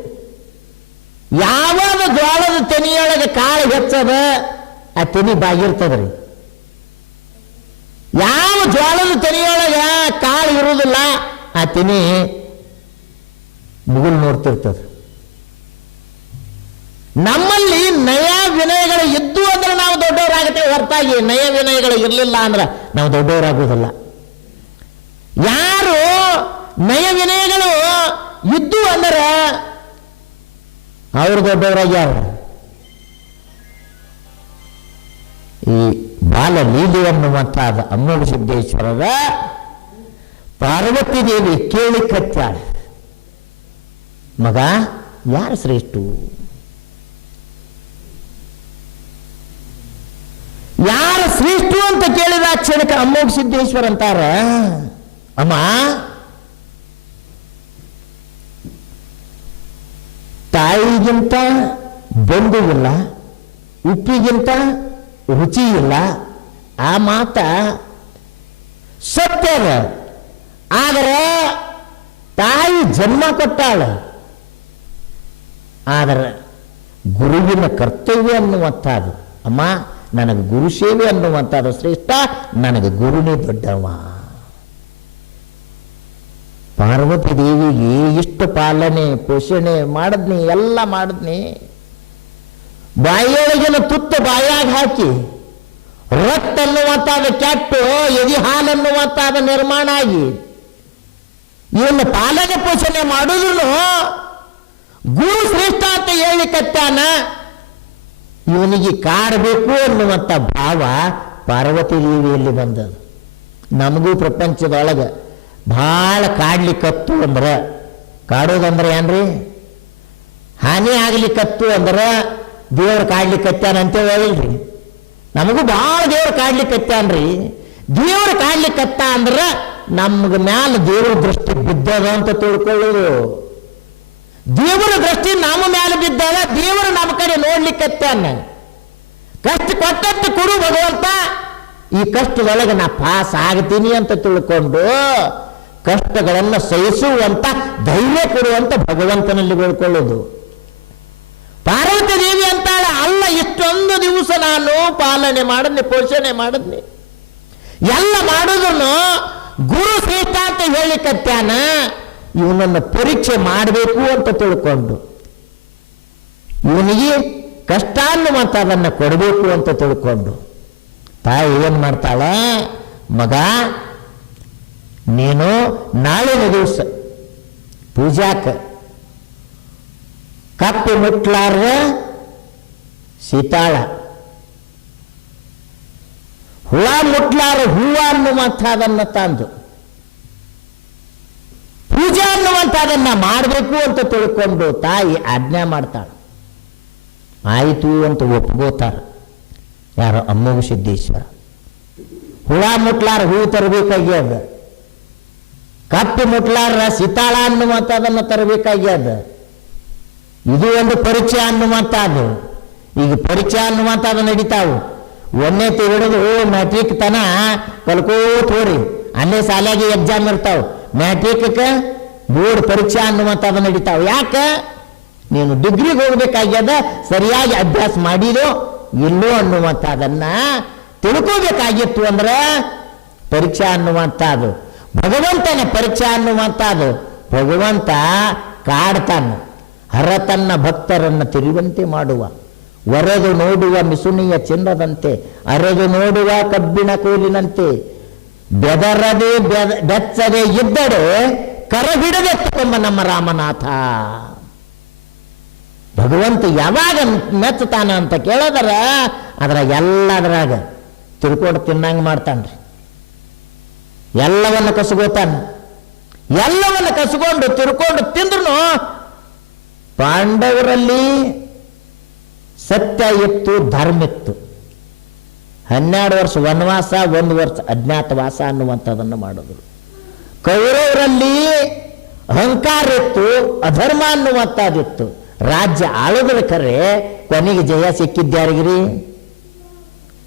ಯಾವಾಗ ಜ್ವಾಳದ ತೆನೆಯೊಳಗೆ ಕಾಳು ಹೆಚ್ಚದ ಆ ತೆನಿ ಬಾಗಿರ್ತದ್ರಿ. ಯಾವ ಜ್ವಾಳದ ತೆನೆಯೊಳಗೆ ಕಾಳು ಇರುವುದಿಲ್ಲ ಆ ತೆನಿ ಮುಗುಲ್ ನೋಡ್ತಿರ್ತದೆ. ನಮ್ಮಲ್ಲಿ ನಯ ವಿನಯಗಳು ಇದ್ದು ಅಂದ್ರೆ ನಾವು ದೊಡ್ಡವರಾಗುತ್ತೇವೆ ಹೊರತಾಗಿ ನಯ ವಿನಯಗಳು ಇರಲಿಲ್ಲ ಅಂದ್ರೆ ನಾವು ದೊಡ್ಡವರಾಗುವುದಿಲ್ಲ. ಯಾರು ನಯ ವಿನಯಗಳು ಇದ್ದು ಅಂದ್ರೆ ಅವರು ದೊಡ್ಡವರಾಗ್ಯಾರ. ಈ ಬಾಲ ಲೀಲೆ ಅನ್ನುವಂತಾದ ಅಮ್ಮೋಗ ಸಿದ್ದೇಶ್ವರರ ಪಾರ್ವತಿ ದೇವಿ ಕೇಳಿ ಕತ್ತಾಳ, ಮಗ ಯಾರು ಶ್ರೇಷ್ಠು, ಯಾರು ಶ್ರೇಷ್ಠ ಅಂತ ಕೇಳಿದ ಕ್ಷಣಕ್ಕೆ ಅಮ್ಮೋಗ ಸಿದ್ದೇಶ್ವರ ಅಂತಾರ, ಅಮ್ಮ ತಾಯಿಗಿಂತ ಬಂಧು ಇಲ್ಲ, ಉಪ್ಪಿಗಿಂತ ರುಚಿ ಇಲ್ಲ. ಆ ಮಾತ ಸತ್ಯದ. ಆದರೆ ತಾಯಿ ಜನ್ಮ ಕೊಟ್ಟಾಳ, ಆದರೆ ಗುರುವಿನ ಕರ್ತವ್ಯ ಅನ್ನುವಂಥದ್ದು, ಅಮ್ಮ ನನಗೆ ಗುರು ಸೇವೆ ಅನ್ನುವಂಥದ್ದು ಶ್ರೇಷ್ಠ, ನನಗೆ ಗುರುನೇ ದೊಡ್ಡವ. ಪಾರ್ವತಿ ದೇವಿಗೆ ಇಷ್ಟು ಪಾಲನೆ ಪೋಷಣೆ ಮಾಡಿದ್ನಿ, ಎಲ್ಲ ಮಾಡಿದ್ನಿ. ಬಾಯಿಯೊಳಗಿನ ತುತ್ತ ಬಾಯಾಗ ಹಾಕಿ ರಕ್ತ ಅನ್ನುವಂತಾದ ಕೆಟ್ಟು ಎದಿ ಹಾಲನ್ನುವಂತಾದ ನಿರ್ಮಾಣ ಆಗಿ ಇವನ್ನ ಪಾಲನೆ ಪೋಷಣೆ ಮಾಡುದ್ರು ಗುರು ಶ್ರೇಷ್ಠ ಅಂತ ಹೇಳಿಕತ್ತಾನ. ಇವನಿಗೆ ಕಾಡಬೇಕು ಅನ್ನುವಂಥ ಭಾವ ಪಾರ್ವತಿ ದೇವಿಯಲ್ಲಿ ಬಂದದು. ನಮಗೂ ಪ್ರಪಂಚದೊಳಗೆ ಭಾಳ ಕಾಡ್ಲಿಕ್ಕತ್ತು ಅಂದ್ರೆ, ಕಾಡೋದಂದ್ರೆ ಏನ್ರಿ, ಹಾನಿ ಆಗ್ಲಿಕ್ಕತ್ತು ಅಂದ್ರೆ ದೇವ್ರು ಕಾಡ್ಲಿಕ್ಕತ್ತಾನ ಅಂತೇಳಿ ಹೇಳಿಲ್ರಿ. ನಮಗೂ ಭಾಳ ದೇವ್ರು ಕಾಡ್ಲಿಕ್ಕತ್ತಾನ್ರಿ. ದೇವ್ರು ಕಾಡ್ಲಿಕ್ಕತ್ತ ಅಂದ್ರೆ ನಮ್ಗೆ ಮ್ಯಾಲ ದೇವ್ರ ದೃಷ್ಟಿ ಬಿದ್ದದ ಅಂತ ತಿಳ್ಕೊಳ್ಳೋದು. ದೇವರ ದೃಷ್ಟಿ ನಮ್ಮ ಮ್ಯಾಲ ಬಿದ್ದಾಗ ದೇವರು ನಮ್ಮ ಕಡೆ ನೋಡ್ಲಿಕ್ಕತ್ತಾನ. ಕಷ್ಟ ಕೊಟ್ಟಟ್ಟು ಕೊಡು ಭಗವಂತ, ಈ ಕಷ್ಟದೊಳಗೆ ನಾ ಪಾಸ್ ಆಗ್ತೀನಿ ಅಂತ ತಿಳ್ಕೊಂಡು ಕಷ್ಟಗಳನ್ನು ಸಹಿಸುವಂತ ಧೈರ್ಯ ಕೊಡುವಂತ ಭಗವಂತನಲ್ಲಿ ಬೇಡ್ಕೊಳ್ಳೋದು. ಪಾರ್ವತಿ ದೇವಿ ಅಂತಾಳ, ಅಲ್ಲ ಇಷ್ಟೊಂದು ದಿವಸ ನಾನು ಪಾಲನೆ ಮಾಡಿದ್ನಿ, ಪೋಷಣೆ ಮಾಡಿದ್ನಿ, ಎಲ್ಲ ಮಾಡೋದನ್ನು ಗುರು ಶ್ರೇಷ್ಠ ಅಂತ ಹೇಳಿಕತ್ಯಾನ, ಇವನನ್ನು ಪರೀಕ್ಷೆ ಮಾಡಬೇಕು ಅಂತ ತಿಳ್ಕೊಂಡು ಇವನಿಗೆ ಕಷ್ಟ ಅನ್ನುವಂಥದನ್ನು ಕೊಡಬೇಕು ಅಂತ ತಿಳ್ಕೊಂಡು ತಾಯಿ ಏನ್ ಮಾಡ್ತಾಳ, ಮಗ ನೀನು ನಾಳಿನ ದಿವಸ ಪೂಜಾಕ ಕಪ್ಪು ಮುಟ್ಲಾರ ಸೀತಾಳ, ಹುಳ ಮುಟ್ಲಾರ ಹೂವ ಅನ್ನುವಂಥದನ್ನ ತಂದು ಪೂಜೆ ಅನ್ನುವಂಥದನ್ನ ಮಾಡಬೇಕು ಅಂತ ತಿಳ್ಕೊಂಡು ತಾಯಿ ಆಜ್ಞಾ ಮಾಡ್ತಾಳೆ. ಆಯಿತು ಅಂತ ಒಪ್ಕೋತಾರ ಯಾರೋ ಅಮ್ಮೋಗ ಸಿದ್ದೇಶ್ವರ. ಹುಳ ಮುಟ್ಲಾರ ಹೂ ತರಬೇಕಾಗ್ಯದ, ಕಪ್ಪು ಮುಟ್ಲಾರ ಸೀತಾಳ ಅನ್ನುವಂಥದನ್ನು ತರಬೇಕಾಗ್ಯದ. ಇದು ಒಂದು ಪರೀಕ್ಷೆ ಅನ್ನುವಂಥದ್ದು. ಈಗ ಪರೀಕ್ಷೆ ಅನ್ನುವಂಥದ್ದು ನಡೀತಾವು. ಒಂದನೇ ಹಿಡಿದು ಮ್ಯಾಟ್ರಿಕ್ ತನ ಕಲ್ಕೋತ್ ಹೋರಿ, ಅಲ್ಲೇ ಶಾಲೆಗೆ ಎಕ್ಸಾಮ್ ಇರ್ತಾವ. ಮ್ಯಾಟ್ರಿಕ್ ಬೋರ್ಡ್ ಪರೀಕ್ಷೆ ಅನ್ನುವಂಥದ್ದು ನಡೀತಾವ. ಯಾಕೆ ನೀನು ಡಿಗ್ರಿಗೆ ಹೋಗ್ಬೇಕಾಗ್ಯದ, ಸರಿಯಾಗಿ ಅಭ್ಯಾಸ ಮಾಡಿದೋ ಇಲ್ಲೋ ಅನ್ನುವಂಥದನ್ನ ತಿಳ್ಕೋಬೇಕಾಗಿತ್ತು ಅಂದ್ರೆ ಪರೀಕ್ಷೆ ಅನ್ನುವಂಥದ್ದು ಭಗವಂತನ ಪರೀಕ್ಷೆ ಅನ್ನುವಂಥದ್ದು. ಭಗವಂತ ಕಾಡ್ತಾನ, ಹರ ತನ್ನ ಭಕ್ತರನ್ನು ತಿರುವಂತೆ ಮಾಡುವ, ಒರೆದು ನೋಡುವ ಮಿಸುನಿಯ ಚಿನ್ನದಂತೆ, ಅರೆದು ನೋಡುವ ಕಬ್ಬಿಣ ಕೋಲಿನಂತೆ, ಬೆದರದೆ ಬೆಚ್ಚದೆ ಇದ್ದಡೆ ಕರ ಹಿಡದೆತ್ತುಕೊಂಬ ನಮ್ಮ ರಾಮನಾಥ. ಭಗವಂತ ಯಾವಾಗ ಮೆಚ್ಚತಾನ ಅಂತ ಕೇಳೋದರ ಅದ್ರಾಗ ಎಲ್ಲದರಾಗ ತಿಳ್ಕೊಂಡು ತಿನ್ನಂಗೆ ಮಾಡ್ತಾನ್ರಿ. ಎಲ್ಲವನ್ನು ಕಸಗೋತಾನ. ಎಲ್ಲವನ್ನು ಕಸಕೊಂಡು ತಿರ್ಕೊಂಡು ತಿಂದ್ರು ಪಾಂಡವರಲ್ಲಿ ಸತ್ಯ ಇತ್ತು, ಧರ್ಮ ಇತ್ತು. 12 ವರ್ಷ ವನವಾಸ, 1 ವರ್ಷ ಅಜ್ಞಾತವಾಸ ಅನ್ನುವಂಥದ್ದನ್ನು ಮಾಡಿದ್ರು. ಕೌರವರಲ್ಲಿ ಅಹಂಕಾರ ಇತ್ತು, ಅಧರ್ಮ ಅನ್ನುವಂಥದ್ದಿತ್ತು. ರಾಜ್ಯ ಆಳುಗಳ ಕರೆ ಕೊನೆಗೆ ಜಯ ಸಿಕ್ಕಿದ್ಯಾರಿಗಿರಿ?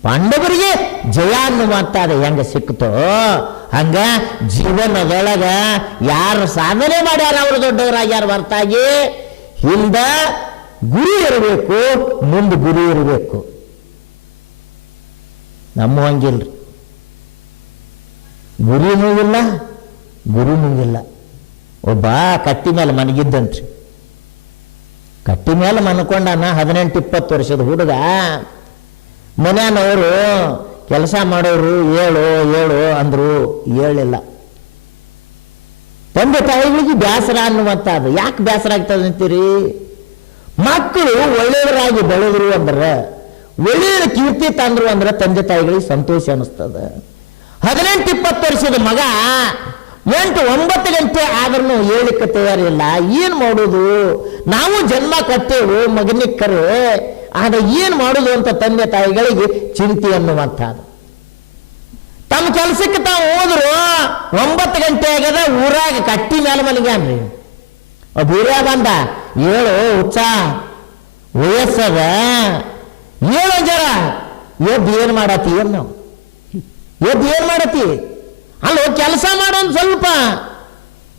ಪಾಂಡವರಿಗೆ ಜಯ ಅನ್ನುವಂಥದ್ದು ಹೆಂಗ ಸಿಕ್ತೋ ಹಂಗ ಜೀವನದೊಳಗ ಯಾರು ಸಾಧನೆ ಮಾಡ್ಯಾರ ಅವರು ದೊಡ್ಡವರಾಗ್ಯಾರ ಹೊರತಾಗಿ ಹಿಂದ ಗುರು ಇರಬೇಕು, ಮುಂದೆ ಗುರು ಇರಬೇಕು. ನಮ್ಮ ಹಂಗಿಲ್ರಿ, ಗುರಿನೂ ಇಲ್ಲ ಗುರುನೂ ಇಲ್ಲ. ಒಬ್ಬ ಕಟ್ಟಿ ಮೇಲೆ ಮನಗಿದ್ದಂತ್ರಿ. ಕಟ್ಟಿ ಮೇಲೆ ಮನ್ಕೊಂಡಾನ, 18-20 ವರ್ಷದ ಹುಡುಗ. ಮನೆಯವರು ಕೆಲಸ ಮಾಡೋರು ಹೇಳು ಹೇಳು ಅಂದ್ರು, ಹೇಳಿಲ್ಲ. ತಂದೆ ತಾಯಿಗಳಿಗೆ ಬೇಸರ ಅನ್ನುವಂಥದ್ದು. ಯಾಕೆ ಬೇಸರ ಆಗ್ತದೆ ಅಂತೀರಿ? ಮಕ್ಕಳು ಒಳ್ಳೆಯವರಾಗಿ ಬೆಳೆದ್ರು ಅಂದ್ರೆ, ಒಳ್ಳೆಯ ಕೀರ್ತಿ ತಂದ್ರು ಅಂದ್ರೆ ತಂದೆ ತಾಯಿಗಳಿಗೆ ಸಂತೋಷ ಅನಿಸ್ತದೆ. 18-20 ವರ್ಷದ ಮಗ 8-9 ಗಂಟೆ ಆದ್ರೂ ಹೇಳಲಿಕ್ಕೆ ತಯಾರಿಲ್ಲ. ಏನು ಮಾಡೋದು? ನಾವು ಜನ್ಮ ಕೊಟ್ಟೇವು ಮಗನಿಕ್ಕರೆ, ಆದ್ರೆ ಏನು ಮಾಡೋದು ಅಂತ ತಂದೆ ತಾಯಿಗಳಿಗೆ ಚಿಂತೆ ಅನ್ನುವಂಥದ್ದು. ತಮ್ಮ ಕೆಲಸಕ್ಕೆ ತಾವು ಹೋದ್ರು 9 ಗಂಟೆ ಆಗದ, ಊರಾಗ ಕಟ್ಟಿ ಮೇಲೆ ಮಲಗ್ಯಾನ್ರಿ. ಬೀರ್ಯ ಬಂದ, ಹೇಳು ಹುಚ್ಚ, ವಯಸ್ಸದ, ಹೇಳು ಜರ, ಎದ್ದು ಏನು ಮಾಡತ್ತಿ? ಏನು ಎದ್ದು ಏನು ಮಾಡತ್ತಿ? ಅಲ್ಲೋ ಕೆಲಸ ಮಾಡೋದು ಸ್ವಲ್ಪ,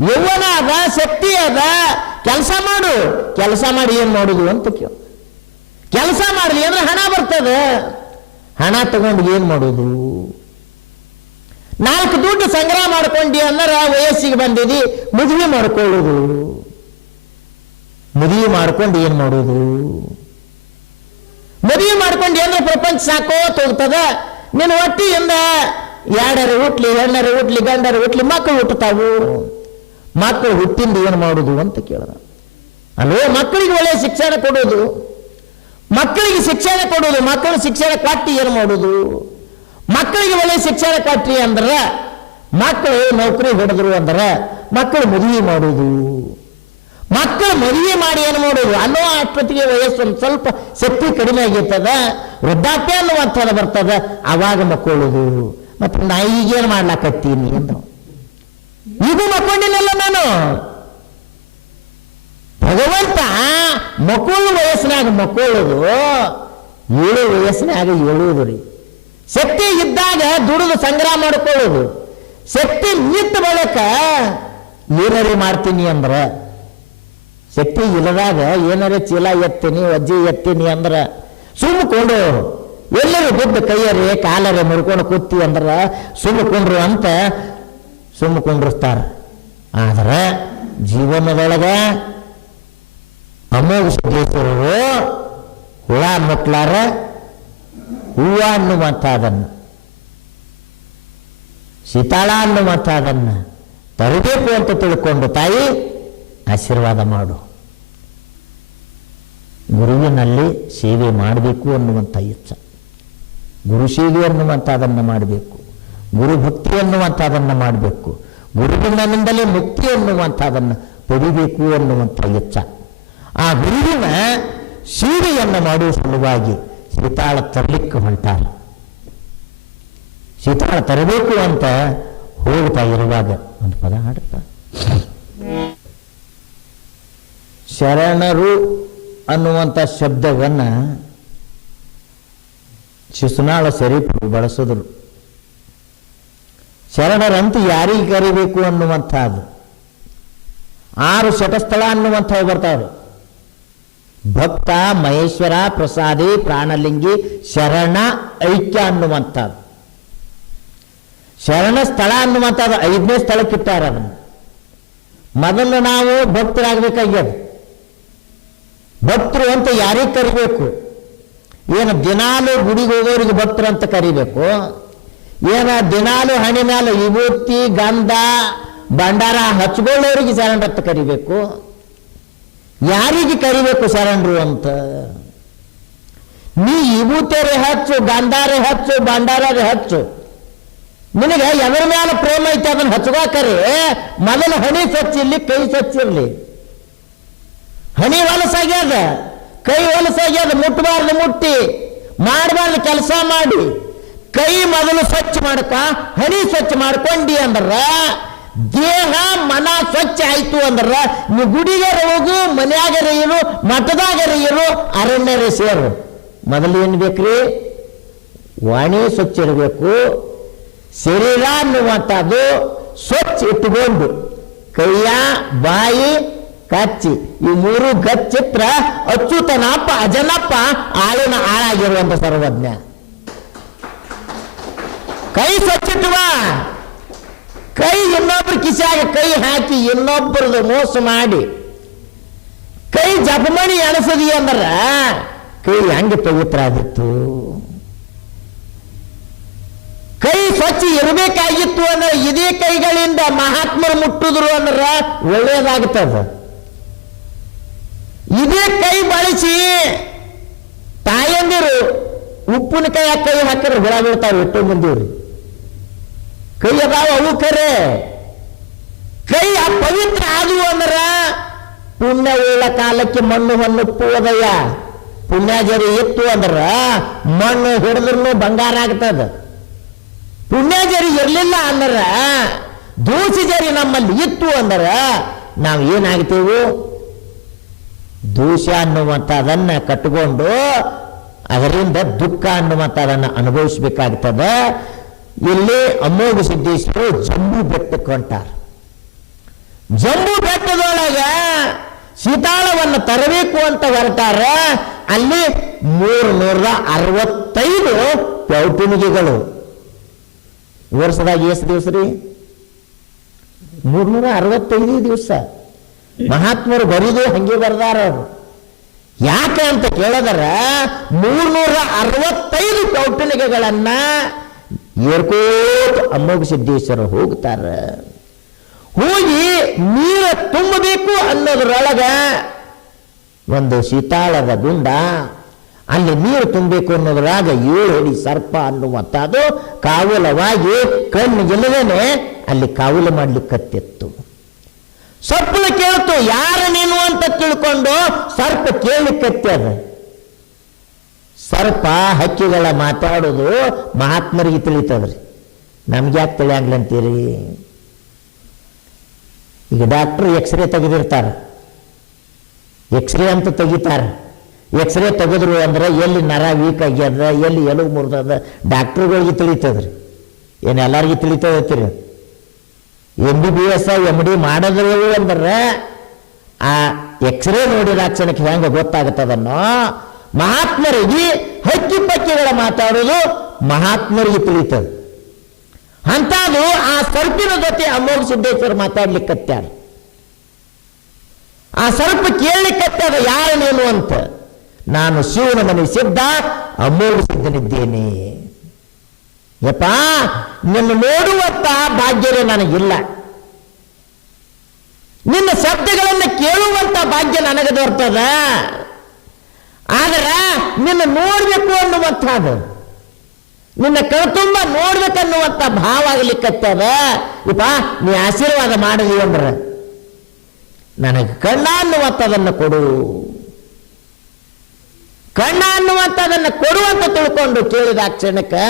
ಯೌವನ ಅದ, ಶಕ್ತಿ ಅದ, ಕೆಲಸ ಮಾಡು. ಕೆಲಸ ಮಾಡಿ ಏನು ಮಾಡುದು ಅಂತ ಕೇಳು. ಕೆಲಸ ಮಾಡಲಿ ಅಂದ್ರೆ ಹಣ ಬರ್ತದೆ. ಹಣ ತಗೊಂಡು ಏನು ಮಾಡೋದು? 4 ದುಡ್ಡು ಸಂಗ್ರಹ ಮಾಡ್ಕೊಂಡಿ ಅಂದ್ರೆ ವಯಸ್ಸಿಗೆ ಬಂದಿದಿ, ಮದುವೆ ಮಾಡ್ಕೊಳ್ಳೋದು. ಮದುವೆ ಮಾಡ್ಕೊಂಡು ಏನು ಮಾಡೋದು? ಮದುವೆ ಮಾಡ್ಕೊಂಡು ಅಂದ್ರೆ ಪ್ರಪಂಚ ಸಾಕೋತ್ ಹೋಗ್ತದ. ನಿನ್ನ ಹೊಟ್ಟಿಯಿಂದ ಯಾರ್ಯಾರು ಹುಟ್ಲಿ, ಹೆಣ್ಣರು ಹುಟ್ಲಿ, ಗಂಡರು ಹುಟ್ಲಿ, ಮಕ್ಕಳು ಹುಟ್ಟುತ್ತಾವು. ಮಕ್ಕಳು ಹುಟ್ಟಿಂದ ಏನು ಮಾಡೋದು ಅಂತ ಕೇಳಿದ. ಅಲ್ಲೋ ಮಕ್ಕಳಿಗೆ ಒಳ್ಳೆಯ ಶಿಕ್ಷಣ ಕೊಡೋದು, ಮಕ್ಕಳಿಗೆ ಶಿಕ್ಷಣ ಕೊಡೋದು. ಮಕ್ಕಳು ಶಿಕ್ಷಣ ಕೊಟ್ಟು ಏನು ಮಾಡೋದು? ಮಕ್ಕಳಿಗೆ ಒಳ್ಳೆಯ ಶಿಕ್ಷಣ ಕೊಟ್ರಿ ಅಂದ್ರೆ, ಮಕ್ಕಳು ನೌಕರಿ ಹಿಡಿದ್ರು ಅಂದ್ರೆ ಮಕ್ಕಳು ಮದುವೆ ಮಾಡೋದು. ಮಕ್ಕಳು ಮದುವೆ ಮಾಡಿ ಏನು ಮಾಡೋದು? ಅನ್ನೋ ಅಷ್ಟೊತ್ತಿಗೆ ವಯಸ್ಸು ಸ್ವಲ್ಪ ಶಕ್ತಿ ಕಡಿಮೆ ಆಗಿರ್ತದ, ವೃದ್ಧಾಪ್ಯ ಅನ್ನುವಂಥದ್ದು ಬರ್ತದ, ಅವಾಗ ಮಕ್ಕಳುದು. ಮತ್ತೆ ನಾ ಈಗೇನು ಮಾಡ್ಲಾಕತ್ತೀನಿ ಅಂದ್ರು. ಈಗ ಮಕ್ಕೊಂಡಿನಲ್ಲ ನಾನು. ಭಗವಂತ ಮಕ್ಕಳು ವಯಸ್ಸಿನಾಗ ಮಕ್ಕಳುದು, 7 ವಯಸ್ಸಿನಾಗ ಏಳುವುದು ರೀ. ಶಕ್ತಿ ಇದ್ದಾಗ ದುಡಿದು ಸಂಗ್ರಹ ಮಾಡಿಕೊಳ್ಳೋದು. ಶಕ್ತಿ ನಿಂತ ಬಳಿಕ ಏನಾರೇ ಮಾಡ್ತೀನಿ ಅಂದ್ರ, ಶಕ್ತಿ ಇಲ್ಲದಾಗ ಏನಾರೇ ಚೀಲ ಎತ್ತೀನಿ, ಒಜ್ಜೆ ಎತ್ತೀನಿ ಅಂದ್ರ ಸುಮ್ಮಕೊಂಡು ಎಲ್ಲರೂ ಬಿದ್ದು ಕೈಯರೇ ಕಾಲರೇ ಮುರ್ಕೊಂಡು ಕೂತಿ ಅಂದ್ರ ಸುಮ್ಮಕೊಂಡ್ರು ಅಂತ ಸುಮ್ಮಕೊಂಡಿರ್ತಾರ. ಆದ್ರೆ ಜೀವನದೊಳಗ ಅಮೋಘ ಸಿದ್ದೇಶ್ವರರು ಹುಳ ಮುಟ್ಲಾರ ಹೂವ ಅನ್ನುವಂಥದನ್ನು, ಸೀತಾಳ ಅನ್ನುವಂಥದನ್ನು ತರಬೇಕು ಅಂತ ತಿಳ್ಕೊಂಡು ತಾಯಿ ಆಶೀರ್ವಾದ ಮಾಡು, ಗುರುವಿನಲ್ಲಿ ಸೇವೆ ಮಾಡಬೇಕು ಅನ್ನುವಂಥ ಇಚ್ಛ. ಗುರು ಸೇವೆ ಅನ್ನುವಂಥದನ್ನು ಮಾಡಬೇಕು, ಗುರು ಭಕ್ತಿ ಅನ್ನುವಂಥದನ್ನು ಮಾಡಬೇಕು, ಗುರುವಿನಿಂದಲೇ ಮುಕ್ತಿ ಅನ್ನುವಂಥದನ್ನು ಪಡಿಬೇಕು ಅನ್ನುವಂಥ ಇಚ್ಛ. ಆ ಗುರುವಿನ ಸೇವೆಯನ್ನು ಮಾಡುವ ಸಲುವಾಗಿ ಸೀತಾಳ ತರಲಿಕ್ಕೆ ಹೊಂಟಾರ. ಸೀತಾಳ ತರಬೇಕು ಅಂತ ಹೋಗ್ತಾ ಇರುವಾಗ ಒಂದು ಪದ ಹಾಡುತ್ತಾ, ಶರಣರು ಅನ್ನುವಂಥ ಶಬ್ದವನ್ನು ಶಿಶುನಾಳ ಶರೀಫರು ಬಳಸಿದ್ರು. ಶರಣರಂತೂ ಯಾರಿಗೆ ಕರಿಬೇಕು ಅನ್ನುವಂಥದ್ದು 6 ಶಟಸ್ಥಳ ಅನ್ನುವಂಥವು ಬರ್ತಾವ್ರಿ. ಭಕ್ತ, ಮಹೇಶ್ವರ, ಪ್ರಸಾದಿ, ಪ್ರಾಣಲಿಂಗಿ, ಶರಣ, ಐಕ್ಯ ಅನ್ನುವಂಥದ್ದು. ಶರಣ ಸ್ಥಳ ಅನ್ನುವಂಥದ್ದು 5ನೇ ಸ್ಥಳಕ್ಕಿಟ್ಟಾರ. ಅದನ್ನು ಮೊದಲು ನಾವು ಭಕ್ತರಾಗಬೇಕಾಗ್ಯದ. ಭಕ್ತರು ಅಂತ ಯಾರಿಗೆ ಕರಿಬೇಕು? ಏನು ದಿನಾಲು ಗುಡಿಗೆ ಹೋಗೋರಿಗೆ ಭಕ್ತರು ಅಂತ ಕರಿಬೇಕು? ಏನ ದಿನಾಲು ಹಣಿ ಮೇಲೆ ವಿಭೂತಿ, ಗಂಧ, ಭಂಡಾರ ಹಚ್ಕೊಳ್ಳೋರಿಗೆ ಶರಣರತ್ತ ಕರಿಬೇಕು? ಯಾರಿಗೆ ಕರಿಬೇಕು ಶರಣರು ಅಂತ? ನೀ ವಿಭೂತಿಯರೇ ಹಚ್ಚು, ಗಂಧಾರೇ ಹಚ್ಚು, ಭಂಡಾರೇ ಹಚ್ಚು, ನಿನಗೆ ಎದರ ಮೇಲೆ ಪ್ರೇಮ ಐತೆ ಅದನ್ನು ಹಚ್ಕೋಕರೆ ಮೊದಲು ಹಣಿ ಸ್ವಚ್ಛಿರ್ಲಿ, ಕೈ ಸ್ವಚ್ಛಿರ್ಲಿ. ಹಣಿ ಹೊಲಸಾಗ್ಯದ, ಕೈ ಹೊಲಸಾಗ್ಯದ, ಮುಟ್ಟಬಾರ್ದು ಮುಟ್ಟಿ, ಮಾಡಬಾರ್ದು ಕೆಲಸ ಮಾಡಿ, ಕೈ ಮೊದಲು ಸ್ವಚ್ಛ ಮಾಡ್ಕ, ಹಣಿ ಸ್ವಚ್ಛ ಮಾಡ್ಕೊಂಡಿ ಅಂದ್ರ ದೇಹ ಮನ ಸ್ವಚ್ಛ ಆಯ್ತು ಅಂದ್ರ ನೀವು ಗುಡಿಗಾರ ಹೋಗು, ಮನ್ಯಾಗರ ಇರು, ಮಠದಾಗರ ಇರು, ಅರಣ್ಯರೇ ಸೇರು. ಮೊದಲು ಏನು ಬೇಕ್ರಿ? ವಾಣಿ ಸ್ವಚ್ಛ ಇರಬೇಕು, ಶರೀರ ಅನ್ನುವಂಥದ್ದು ಸ್ವಚ್ಛ ಇಟ್ಟುಕೊಂಡು ಕೈಯ, ಬಾಯಿ, ಕಚ್ಚಿ ಈ 3 ಗಚ್ಚಿತ್ರ ಅಚ್ಯುತನಪ್ಪ ಅಜನಪ್ಪ ಆಳಿನ ಆಳಾಗಿರುವಂತ ಸರ್ವಜ್ಞ. ಕೈ ಸ್ವಚ್ಛಿಟ್ಟುವ, ಕೈ ಇನ್ನೊಬ್ರ ಕಿಸಾಗ ಕೈ ಹಾಕಿ ಇನ್ನೊಬ್ಬರದು ಮೋಸ ಮಾಡಿ ಕೈ ಜಪಮಣಿ ಎಣಸದಿ ಅಂದ್ರ ಕೈ ಹೆಂಗೆ ಪವಿತ್ರ ಆಗಿತ್ತು? ಕೈ ಸ್ವಚ್ಛ ಇರಬೇಕಾಗಿತ್ತು ಅಂದ್ರೆ ಇದೇ ಕೈಗಳಿಂದ ಮಹಾತ್ಮರು ಮುಟ್ಟಿದ್ರು ಅಂದ್ರೆ ಒಳ್ಳೇದಾಗ್ತದ. ಇದೇ ಕೈ ಬಳಸಿ ತಾಯಂದಿರು ಉಪ್ಪಿನಕಾಯಿ ಕೈ ಹಾಕಿದ್ರೆ ಹುಳ ಬೀಳ್ತಾವೆ. ಇಟ್ಟು ಬಂದೀವ್ರಿ ಕೈ ಅದಾವ ಅವು ಕರೆ ಕೈ ಪವಿತ್ರ ಆದವು ಅಂದ್ರ ಪುಣ್ಯ ಉಳ್ಳ ಕಾಲಕ್ಕೆ ಮಣ್ಣು ಹೊನ್ನುಪ್ಪುವುದಯ್ಯ. ಪುಣ್ಯ ಜರಿ ಇತ್ತು ಅಂದ್ರ ಮಣ್ಣು ಹಿಡಿದ್ರು ಬಂಗಾರ ಆಗ್ತದ. ಪುಣ್ಯ ಜರಿ ಇರ್ಲಿಲ್ಲ ಅಂದ್ರ ದೋಷಿ ಜರಿ ನಮ್ಮಲ್ಲಿ ಇತ್ತು ಅಂದ್ರ ನಾವು ಏನಾಗ್ತೇವೆ? ದೋಷ ಅನ್ನುವಂಥದನ್ನ ಕಟ್ಟಿಕೊಂಡು ಅದರಿಂದ ದುಃಖ ಅನ್ನುವಂಥದನ್ನು ಅನುಭವಿಸ್ಬೇಕಾಗ್ತದ. ಇಲ್ಲಿ ಅಮೋಘ ಸಿದ್ದೇಶ್ವರರು ಜಂಬೂ ಬೆಟ್ಟಕ್ಕೆ ಹೊಂಟಾರ. ಜಂಬೂ ಬೆಟ್ಟದೊಳಗ ಸೀತಾಳವನ್ನು ತರಬೇಕು ಅಂತ ಹೊರಟಾರ. ಅಲ್ಲಿ 365 ಪೌಟುಣಿಗೆಗಳು. ವರ್ಷದಾಗ ಎಷ್ಟು ದಿವಸ ರೀ? 365 ದಿವಸ. ಮಹಾತ್ಮರು ಬರೀದು ಹಂಗೆ ಬರ್ದಾರ ಅವರು. ಯಾಕೆ ಅಂತ ಕೇಳಿದ್ರ 365 ಪೌಟುಣಿಗೆಗಳನ್ನ ಏರ್ಕೋಟ್ ಅಮೋಘ ಸಿದ್ದೇಶ್ವರ ಹೋಗ್ತಾರ. ಹೋಗಿ ನೀರು ತುಂಬಬೇಕು ಅನ್ನೋದ್ರೊಳಗ ಒಂದು ಶೀತಾಳದ ಗುಂಡ, ಅಲ್ಲಿ ನೀರು ತುಂಬಬೇಕು ಅನ್ನೋದ್ರಾಗ 7 ಅಡಿ ಸರ್ಪ ಅನ್ನುವಂಥದ್ದು ಕಾವಲವಾಗಿ ಕಣ್ಣಿಗೆಲ್ಲದೇನೆ ಅಲ್ಲಿ ಕಾವಲು ಮಾಡ್ಲಿಕ್ಕತ್ತಿತ್ತು. ಸಪ್ಪಳು ಕೇಳ್ತು, ಯಾರ ನೀನು ಅಂತ ತಿಳ್ಕೊಂಡು ಸರ್ಪ ಕೇಳಲಿಕ್ಕತ್ತದ. ಸರ್ಪ ಹಕ್ಕಿಗಳ ಮಾತಾಡೋದು ಮಹಾತ್ಮರಿಗೆ ತಿಳಿತದ್ರಿ, ನಮ್ಗೆ ಯಾಕೆ ತಿಳಿಯಾಗ್ಲಂತೀರಿ? ಈಗ ಡಾಕ್ಟ್ರು ಎಕ್ಸ್ರೇ ತೆಗೆದಿರ್ತಾರೆ, ಎಕ್ಸ್ರೇ ಅಂತ ತೆಗಿತಾರೆ. ಎಕ್ಸ್ರೇ ತೆಗೆದ್ರು ಅಂದ್ರೆ ಎಲ್ಲಿ ನರ ವೀಕ್ ಆಗ್ಯದ, ಎಲ್ಲಿ ಎಲುಬು ಮುರಿದದ ಡಾಕ್ಟ್ರುಗಳಿಗೆ ತಿಳಿತದ್ರಿ. ಏನು ಎಲ್ಲರಿಗೂ ತಿಳಿತದತ್ತೀರಿ? MBBS MD ಮಾಡಿದ್ರು ಅಂದ್ರೆ ಆ ಎಕ್ಸ್ರೇ ನೋಡಿದ ಕ್ಷಣಕ್ಕೆ ಹೆಂಗೆ ಗೊತ್ತಾಗುತ್ತದನ್ನೋ ಮಹಾತ್ಮರಿಗೆ ಹಕ್ಕಿ ಪಕ್ಕಿಗಳ ಮಾತಾಡೋದು ಮಹಾತ್ಮರಿಗೆ ತಿಳಿತದೆ. ಅಂತದು ಆ ಸರ್ಪಿನ ಜೊತೆ ಅಮೋಘ ಸಿದ್ದೇಶ್ವರ ಮಾತಾಡ್ಲಿಕ್ಕತ್ಯಾರ. ಆ ಸರ್ಪ ಕೇಳಲಿಕ್ಕತ್ಯಾದ, ಯಾರು ನೀನು ಅಂತ. ನಾನು ಶಿವನ ಮನೆ ಸಿದ್ಧ, ಅಮೋಘ ಸಿದ್ಧನಿದ್ದೇನೆ. ಯಪ್ಪ, ನಿನ್ನ ನೋಡುವಂತ ಭಾಗ್ಯವೇ ನನಗಿಲ್ಲ, ನಿನ್ನ ಶಬ್ದಗಳನ್ನು ಕೇಳುವಂತ ಭಾಗ್ಯ ನನಗೆ ದೊರ್ತದ. ಆದ್ರೆ ನಿನ್ನ ನೋಡ್ಬೇಕು ಅನ್ನುವಂಥದ್ದು, ನಿನ್ನ ಕಣ್ತುಂಬ ನೋಡ್ಬೇಕನ್ನುವಂತ ಭಾವ ಆಗ್ಲಿಕ್ಕತ್ತದ. ಇಪ್ಪ, ನೀ ಆಶೀರ್ವಾದ ಮಾಡಿದಿ ಅಂದ್ರೆ ನನಗೆ ಕಣ್ಣ ಅನ್ನುವಂಥದನ್ನು ಕೊಡು, ಕಣ್ಣ ಅನ್ನುವಂಥದನ್ನು ಕೊಡುವಂತ ತಿಳ್ಕೊಂಡು ಕೇಳಿದ ಕ್ಷಣಕ್ಕೆ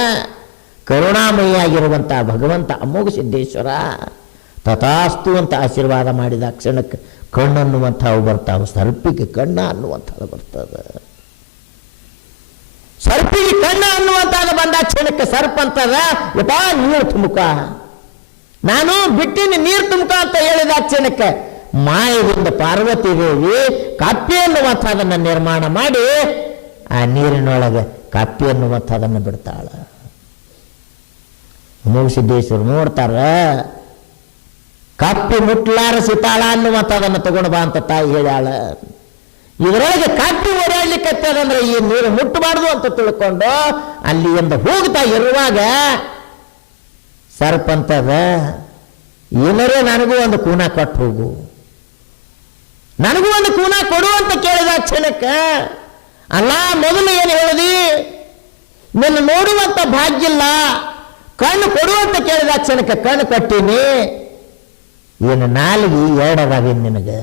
ಕರುಣಾಮಯಿಯಾಗಿರುವಂತಹ ಭಗವಂತ ಅಮೋಘ ಸಿದ್ದೇಶ್ವರ ತಥಾಸ್ತು ಅಂತ ಆಶೀರ್ವಾದ ಮಾಡಿದ ಕ್ಷಣಕ್ಕೆ ಕಣ್ಣನ್ನುವಂಥವು ಬರ್ತಾವೆ. ಸರ್ಪಿಗೆ ಕಣ್ಣ ಅನ್ನುವಂಥದ್ದು ಬರ್ತದೆ. ಸರ್ಪಿಗೆ ಕಣ್ಣ ಅನ್ನುವಂಥದ್ದು ಬಂದ ಕ್ಷಣಕ್ಕೆ ಸರ್ಪ ಅಂತದ, ಯಪ್ಪ ನೀರು ತುಮುಕ, ನಾನು ಬಿಟ್ಟಿನಿ ನೀರು ತುಮುಕ ಅಂತ ಹೇಳಿದ ಕ್ಷಣಕ್ಕೆ ಮಾಯದಿಂದ ಪಾರ್ವತಿ ದೇವಿ ಕಾಪಿ ಅನ್ನುವಂಥದನ್ನು ನಿರ್ಮಾಣ ಮಾಡಿ ಆ ನೀರಿನೊಳಗೆ ಕಾಪಿ ಅನ್ನುವಂಥದನ್ನು ಬಿಡ್ತಾಳ. ಅಮೋಘ ಸಿದ್ದೇಶ್ವರು ನೋಡ್ತಾರ, ಕಾಪಿ ಮುಟ್ಲಾರ ಸೀತಾಳ ಅನ್ನುವಂಥದನ್ನು ತಗೊಂಡು ಬಾ ಅಂತ ತಾಯಿ ಹೇಳ್ಯಾಳ. ಇದರೊಳಗೆ ಕಾಪಿ ಓಡಾಡ್ಲಿಕ್ಕತ್ತದಂದ್ರೆ ಈ ನೀರು ಮುಟ್ಟಬಾರ್ದು ಅಂತ ತಿಳ್ಕೊಂಡು ಅಲ್ಲಿಂದ ಹೋಗ್ತಾ ಇರುವಾಗ ಸರ್ಪ ಅಂತದ, ಏನರೇ ನನಗೂ ಒಂದು ಕೂನ ಕೊಟ್ಟು ಹೋಗು, ನನಗೂ ಒಂದು ಕೂನ ಕೊಡು ಅಂತ ಕೇಳಿದ ಕ್ಷಣಕ್ಕೆ, ಅಲ್ಲ ಮೊದಲು ಏನು ಹೇಳಿದಿ, ನಿನ್ನ ನೋಡುವಂತ ಭಾಗ್ಯಿಲ್ಲ, ಕಣ್ಣು ಕೊಡುವಂತ ಕೇಳಿದ ಕ್ಷಣಕ್ಕೆ ಕಣ್ಣು ಕೊಟ್ಟೀನಿ, ಏನು ನಾಲಿಗೆ 2 ಅದಾವೇನು ನಿನಗೆ?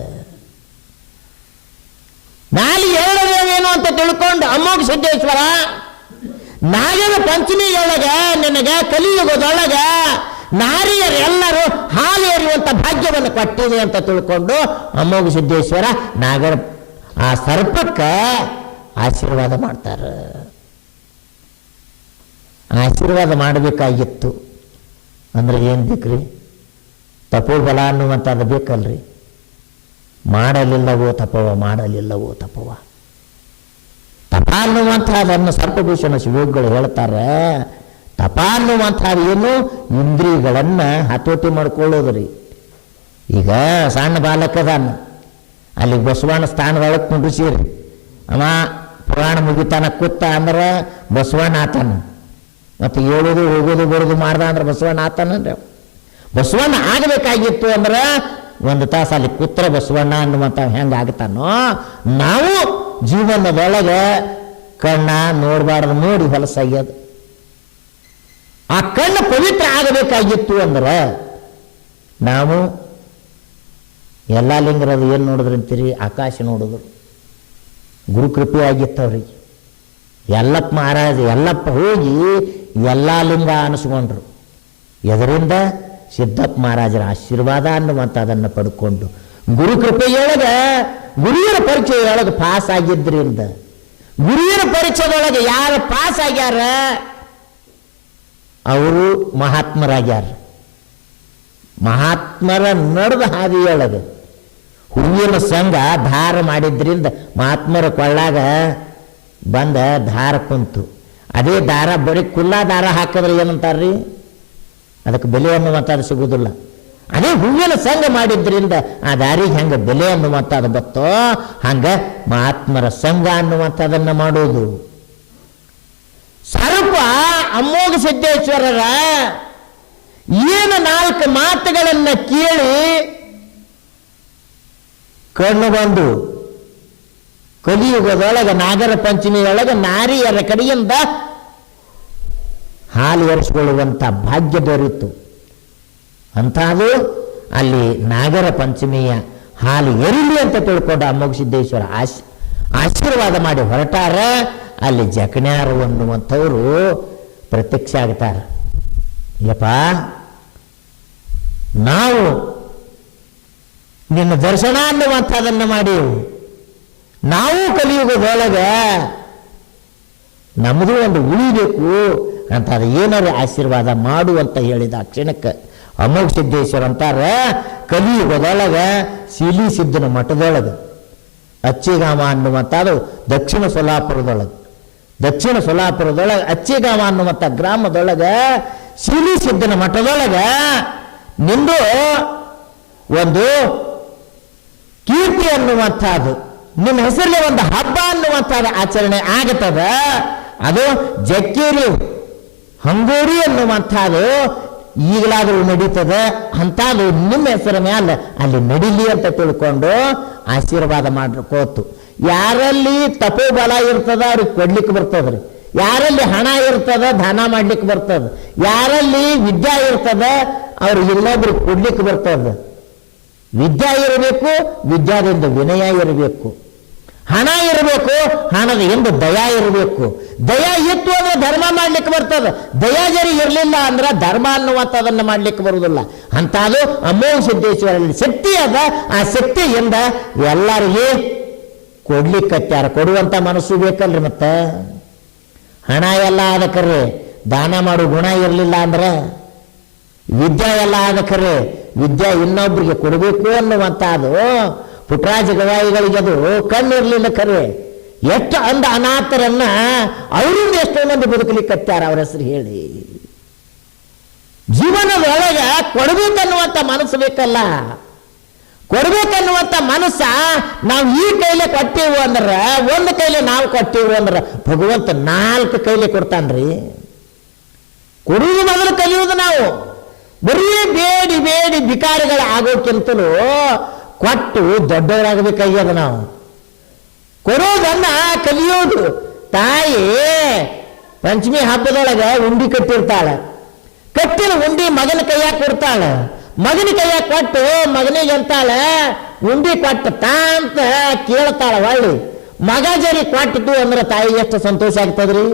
ನಾಲಿಗೆ 2 ಅದಾವೇನು ಅಂತ ತಿಳ್ಕೊಂಡು ಅಮೋಘ ಸಿದ್ದೇಶ್ವರ ನಾಗರ ಪಂಚಮಿ ಒಳಗ ನಿನಗೆ ಕಲಿಯುಗದೊಳಗ ನಾರಿಯರೆಲ್ಲರೂ ಹಾಲು ಎರೆಯುವಂತ ಭಾಗ್ಯವನ್ನು ಕೊಟ್ಟಿದೆ ಅಂತ ತಿಳ್ಕೊಂಡು ಅಮೋಘ ಸಿದ್ದೇಶ್ವರ ನಾಗರ ಆ ಸರ್ಪಕ್ಕೆ ಆಶೀರ್ವಾದ ಮಾಡ್ತಾರೆ. ಆಶೀರ್ವಾದ ಮಾಡಬೇಕಾಗಿತ್ತು ಅಂದ್ರೆ ಏನು ಬೇಕ್ರಿ? ತಪೋಬಲ ಅನ್ನುವಂಥದ್ದು ಬೇಕಲ್ರಿ. ಮಾಡಲಿಲ್ಲವೋ ತಪವ, ಮಾಡಲಿಲ್ಲವೋ ತಪವ. ತಪ ಅನ್ನುವಂಥದ್ದನ್ನು ಸರ್ಪಭೂಷಣ ಶಿವಯೋಗಿಗಳು ಹೇಳ್ತಾರೆ. ತಪ ಅನ್ನುವಂಥದ್ದು ಏನು? ಇಂದ್ರಿಯಗಳನ್ನು ಹತೋಟಿ ಮಾಡ್ಕೊಳ್ಳೋದ್ರಿ. ಈಗ ಸಣ್ಣ ಬಾಲಕದಾನ, ಅಲ್ಲಿ ಬಸವಣ್ಣ ಸ್ಥಾನದೊಳಗೆ ಕುಂಡ್ರಿಸಿರಿ, ಅವ ಪುರಾಣ ಮುಗಿತಾನ ಕೂತ ಅಂದ್ರೆ ಬಸವಣ್ಣ ಆತನ. ಮತ್ತು ಹೇಳೋದು ಹೋಗೋದು ಬರೋದು ಮಾಡ್ದ ಅಂದ್ರೆ ಬಸವಣ್ಣ ಆತನಂದ್ರೆ ಬಸವಣ್ಣ ಆಗಬೇಕಾಗಿತ್ತು ಅಂದ್ರೆ ಒಂದು ತಾಸು ಅಲ್ಲಿ ಕೂತ್ರೆ ಬಸವಣ್ಣ ಅನ್ನುವಂಥ ಹೆಂಗೆ ಆಗ್ತಾನೋ ನಾವು ಜೀವನದೊಳಗೆ ಕಣ್ಣ ನೋಡಬಾರ್ದು, ನೋಡಿ ಹೊಲಸಾಗ್ಯದು. ಆ ಕಣ್ಣು ಪವಿತ್ರ ಆಗಬೇಕಾಗಿತ್ತು ಅಂದ್ರೆ ನಾವು ಎಲ್ಲ ಲಿಂಗರದು ಏನು ನೋಡಿದ್ರು ಅಂತೀರಿ, ಆಕಾಶ ನೋಡಿದ್ರು. ಗುರುಕೃಪೆ ಆಗಿತ್ತು ಅವ್ರಿಗೆ. ಯಲ್ಲಪ್ಪ ಮಹಾರಾಜ ಯಲ್ಲಪ್ಪ ಹೋಗಿ ಎಲ್ಲ ಲಿಂಗ ಅನಿಸ್ಕೊಂಡ್ರು. ಎದರಿಂದ ಸಿದ್ದಪ್ಪ ಮಹಾರಾಜರ ಆಶೀರ್ವಾದ ಅನ್ನುವಂಥದ್ದನ್ನು ಪಡ್ಕೊಂಡು ಗುರುಕೃಪೆಯೊಳಗೆ ಗುರುವಿನ ಪರೀಕ್ಷೆಯೊಳಗೆ ಪಾಸ್ ಆಗಿದ್ದರಿಂದ, ಗುರುವಿನ ಪರೀಕ್ಷೆದೊಳಗೆ ಯಾರು ಪಾಸ್ ಆಗ್ಯಾರ ಅವರು ಮಹಾತ್ಮರಾಗ್ಯಾರ. ಮಹಾತ್ಮರ ನಡೆದ ಹಾದಿಯೊಳಗೆ ಹೂವಿನ ಸಂಘ ಧಾರ ಮಾಡಿದ್ರಿಂದ ಮಹಾತ್ಮರ ಕೊಳ್ಳಾಗ ಬಂದ ದಾರ ಕುಂತು. ಅದೇ ದಾರ ಬರೀ ಕುಲ್ಲಾ ದಾರ ಹಾಕಿದ್ರೆ ಏನಂತಾರ್ರಿ, ಅದಕ್ಕೆ ಬೆಲೆ ಅನ್ನುವಂಥದ್ದು ಸಿಗುವುದಿಲ್ಲ. ಅದೇ ಹೂವಿನ ಸಂಘ ಮಾಡಿದ್ರಿಂದ ಆ ದಾರಿಗೆ ಹೆಂಗೆ ಬೆಲೆ ಅನ್ನುವಂಥದ್ದು ಬತ್ತೋ ಹಂಗೆ ಮಹಾತ್ಮರ ಸಂಘ ಅನ್ನುವಂಥದ್ದನ್ನು ಮಾಡೋದು. ಸರ್ಪ ಅಮೋಘ ಸಿದ್ದೇಶ್ವರರ ಏನು 4 ಮಾತುಗಳನ್ನು ಕೇಳಿ ಕಣ್ಣು ಬಂದು ಕಲಿಯುಗದೊಳಗೆ ನಾಗರ ಪಂಚಮಿಯೊಳಗೆ ನಾರಿಯರ ಕಡೆಯಿಂದ ಹಾಲು ಎರೆಸಿಕೊಳ್ಳುವಂಥ ಭಾಗ್ಯ ದೊರೆಯಿತು. ಅಂಥದ್ದು ಅಲ್ಲಿ ನಾಗರ ಪಂಚಮಿಯ ಹಾಲು ಎರಿಲಿ ಅಂತ ತಿಳ್ಕೊಂಡು ಅಮೋಘ ಸಿದ್ದೇಶ್ವರ ಆಶೀರ್ವಾದ ಮಾಡಿ ಹೊರಟಾರ. ಅಲ್ಲಿ ಜಕಣ್ಯಾರು ಅನ್ನುವಂಥವರು ಪ್ರತ್ಯಕ್ಷ ಆಗ್ತಾರೆ. ಯಪ್ಪ, ನಾವು ನಿನ್ನ ದರ್ಶನ ಅನ್ನುವಂಥದ್ದನ್ನು ಮಾಡೀವು, ನಾವು ಕಲಿಯುಗದೊಳಗೆ ನಮ್ಮದು ಒಂದು ಉಳಿಬೇಕು ಅಂತ ಅದು ಏನಾರು ಆಶೀರ್ವಾದ ಮಾಡು ಅಂತ ಹೇಳಿದ ಆ ಕ್ಷಣಕ್ಕೆ ಅಮೋಘ ಸಿದ್ದೇಶ್ವರ ಅಂತಾರೆ ಕಲಿಯುಗದೊಳಗೆ ಸಿಲಿ ಸಿದ್ದನ ಮಠದೊಳಗೆ ಅಚ್ಚಿಗಾಮ ಅನ್ನುವಂಥದ್ದು ದಕ್ಷಿಣ ಸೊಲ್ಲಾಪುರದೊಳಗೆ ಅಚ್ಚಿಗಾಮ ಅನ್ನುವಂಥ ಗ್ರಾಮದೊಳಗೆ ಸಿಲಿ ಸಿದ್ದನ ಮಠದೊಳಗೆ ನಿಂದು ಒಂದು ಕೀರ್ತಿ ಅನ್ನುವಂಥದ್ದು, ನಿನ್ನ ಹೆಸರಲ್ಲಿ ಒಂದು ಹಬ್ಬ ಅನ್ನುವಂಥದ್ದು ಆಚರಣೆ ಆಗುತ್ತದ. ಅದು ಜಕ್ಕೇರಿ ಹಂಗೂರಿ ಅನ್ನುವಂಥದ್ದು ಈಗಲಾದರೂ ನಡೀತದೆ. ಅಂಥದ್ದು ನಿಮ್ಮ ಹೆಸರ ಮೇಲೆ ಅಲ್ಲಿ ನಡೀಲಿ ಅಂತ ತಿಳ್ಕೊಂಡು ಆಶೀರ್ವಾದ ಮಾಡ್ಕೋತು. ಯಾರಲ್ಲಿ ತಪೋಬಲ ಇರ್ತದ ಅವ್ರಿಗೆ ಕೊಡ್ಲಿಕ್ಕೆ ಬರ್ತದ್ರಿ, ಯಾರಲ್ಲಿ ಹಣ ಇರ್ತದ ದಾನ ಮಾಡ್ಲಿಕ್ಕೆ ಬರ್ತದ, ಯಾರಲ್ಲಿ ವಿದ್ಯಾ ಇರ್ತದ ಅವ್ರಿಗೆ ಇನ್ನೊಬ್ರಿಗೆ ಕೊಡ್ಲಿಕ್ಕೆ ಬರ್ತದ. ವಿದ್ಯಾ ಇರಬೇಕು, ವಿದ್ಯಾದಿಂದ ವಿನಯ ಇರಬೇಕು. ಹಣ ಇರಬೇಕು, ಹಣದ ಎಂದು ದಯಾ ಇರಬೇಕು. ದಯಾ ಇತ್ತು ಅಂದ್ರೆ ಧರ್ಮ ಮಾಡ್ಲಿಕ್ಕೆ ಬರ್ತದೆ, ದಯಾ ಜರಿ ಇರಲಿಲ್ಲ ಅಂದ್ರೆ ಧರ್ಮ ಅನ್ನುವಂಥದ್ದನ್ನು ಮಾಡ್ಲಿಕ್ಕೆ ಬರುವುದಿಲ್ಲ. ಅಂಥದ್ದು ಅಮೋಘ ಸಿದ್ದೇಶ್ವರಲ್ಲಿ ಶಕ್ತಿ ಅದ. ಆ ಶಕ್ತಿಯಿಂದ ಎಲ್ಲರಿಗೆ ಕೊಡ್ಲಿಕ್ಕತ್ಯಾರ. ಕೊಡುವಂಥ ಮನಸ್ಸು ಬೇಕಲ್ರಿ. ಮತ್ತೆ ಹಣ ಎಲ್ಲ ಆದ ಕರೆ ದಾನ ಮಾಡೋ ಗುಣ ಇರಲಿಲ್ಲ ಅಂದ್ರೆ, ವಿದ್ಯಾ ಎಲ್ಲ ಆದ ಕರೆ ವಿದ್ಯಾ ಇನ್ನೊಬ್ರಿಗೆ ಕೊಡಬೇಕು ಅನ್ನುವಂಥದ್ದು ಪುಟ್ಟರಾಜ ಗವಾಯಿಗಳಿಗೆ ಅದು ಕಣ್ಣಿರ್ಲಿಲ್ಲ ಖರೆ. ಎಷ್ಟು ಅಂದ ಅನಾಥರನ್ನ ಅವರಿಂದ ಎಷ್ಟೋ ಮಂದಿ ಬದುಕಲಿಕ್ಕತ್ಯಾರ ಅವ್ರ ಹೆಸರು ಹೇಳಿ. ಜೀವನದೊಳಗೆ ಕೊಡಬೇಕನ್ನುವಂಥ ಮನಸ್ಸು ಬೇಕಲ್ಲ. ಕೊಡಬೇಕನ್ನುವಂಥ ಮನಸ್ಸ ನಾವು ಈ ಕೈಲೆ ಕೊಟ್ಟೇವು ಅಂದ್ರೆ, ಒಂದು ಕೈಲೆ ನಾವು ಕೊಟ್ಟೇವು ಅಂದ್ರೆ ಭಗವಂತ 4 ಕೈಲೆ ಕೊಡ್ತಾನ್ರಿ. ಕೊಡುವುದು ಮೊದಲು ಕಲಿಯುವುದು. ನಾವು ಬರೀ ಬೇಡಿ ಬೇಡಿ ಬಿಕಾರಿಗಳು ಆಗೋಕ್ಕಿಂತಲೂ ಕೊಟ್ಟು ದೊಡ್ಡವರಾಗಬೇಕಾಗ್ಯದ. ನಾವು ಕೊಡೋದನ್ನ ಕಲಿಯೋದು. ತಾಯಿ ಪಂಚಮಿ ಹಬ್ಬದೊಳಗೆ ಉಂಡಿ ಕಟ್ಟಿರ್ತಾಳೆ. ಕಟ್ಟಿನ ಉಂಡಿ ಮಗನ ಕೈಯಾಗ ಕೊಡ್ತಾಳೆ. ಮಗನ ಕೈಯಾಗ ಕೊಟ್ಟು ಮಗನಿಗೆ ಅಂತಾಳೆ ಉಂಡಿ ಕೊಟ್ಟು ಅಂತ ಕೇಳ್ತಾಳ. ಹೊಳ್ಳಿ ಮಗ ಜರಿ ಕೊಟ್ಟಿತು ಅಂದ್ರೆ ತಾಯಿ ಎಷ್ಟು ಸಂತೋಷ ಆಗ್ತದ್ರಿ.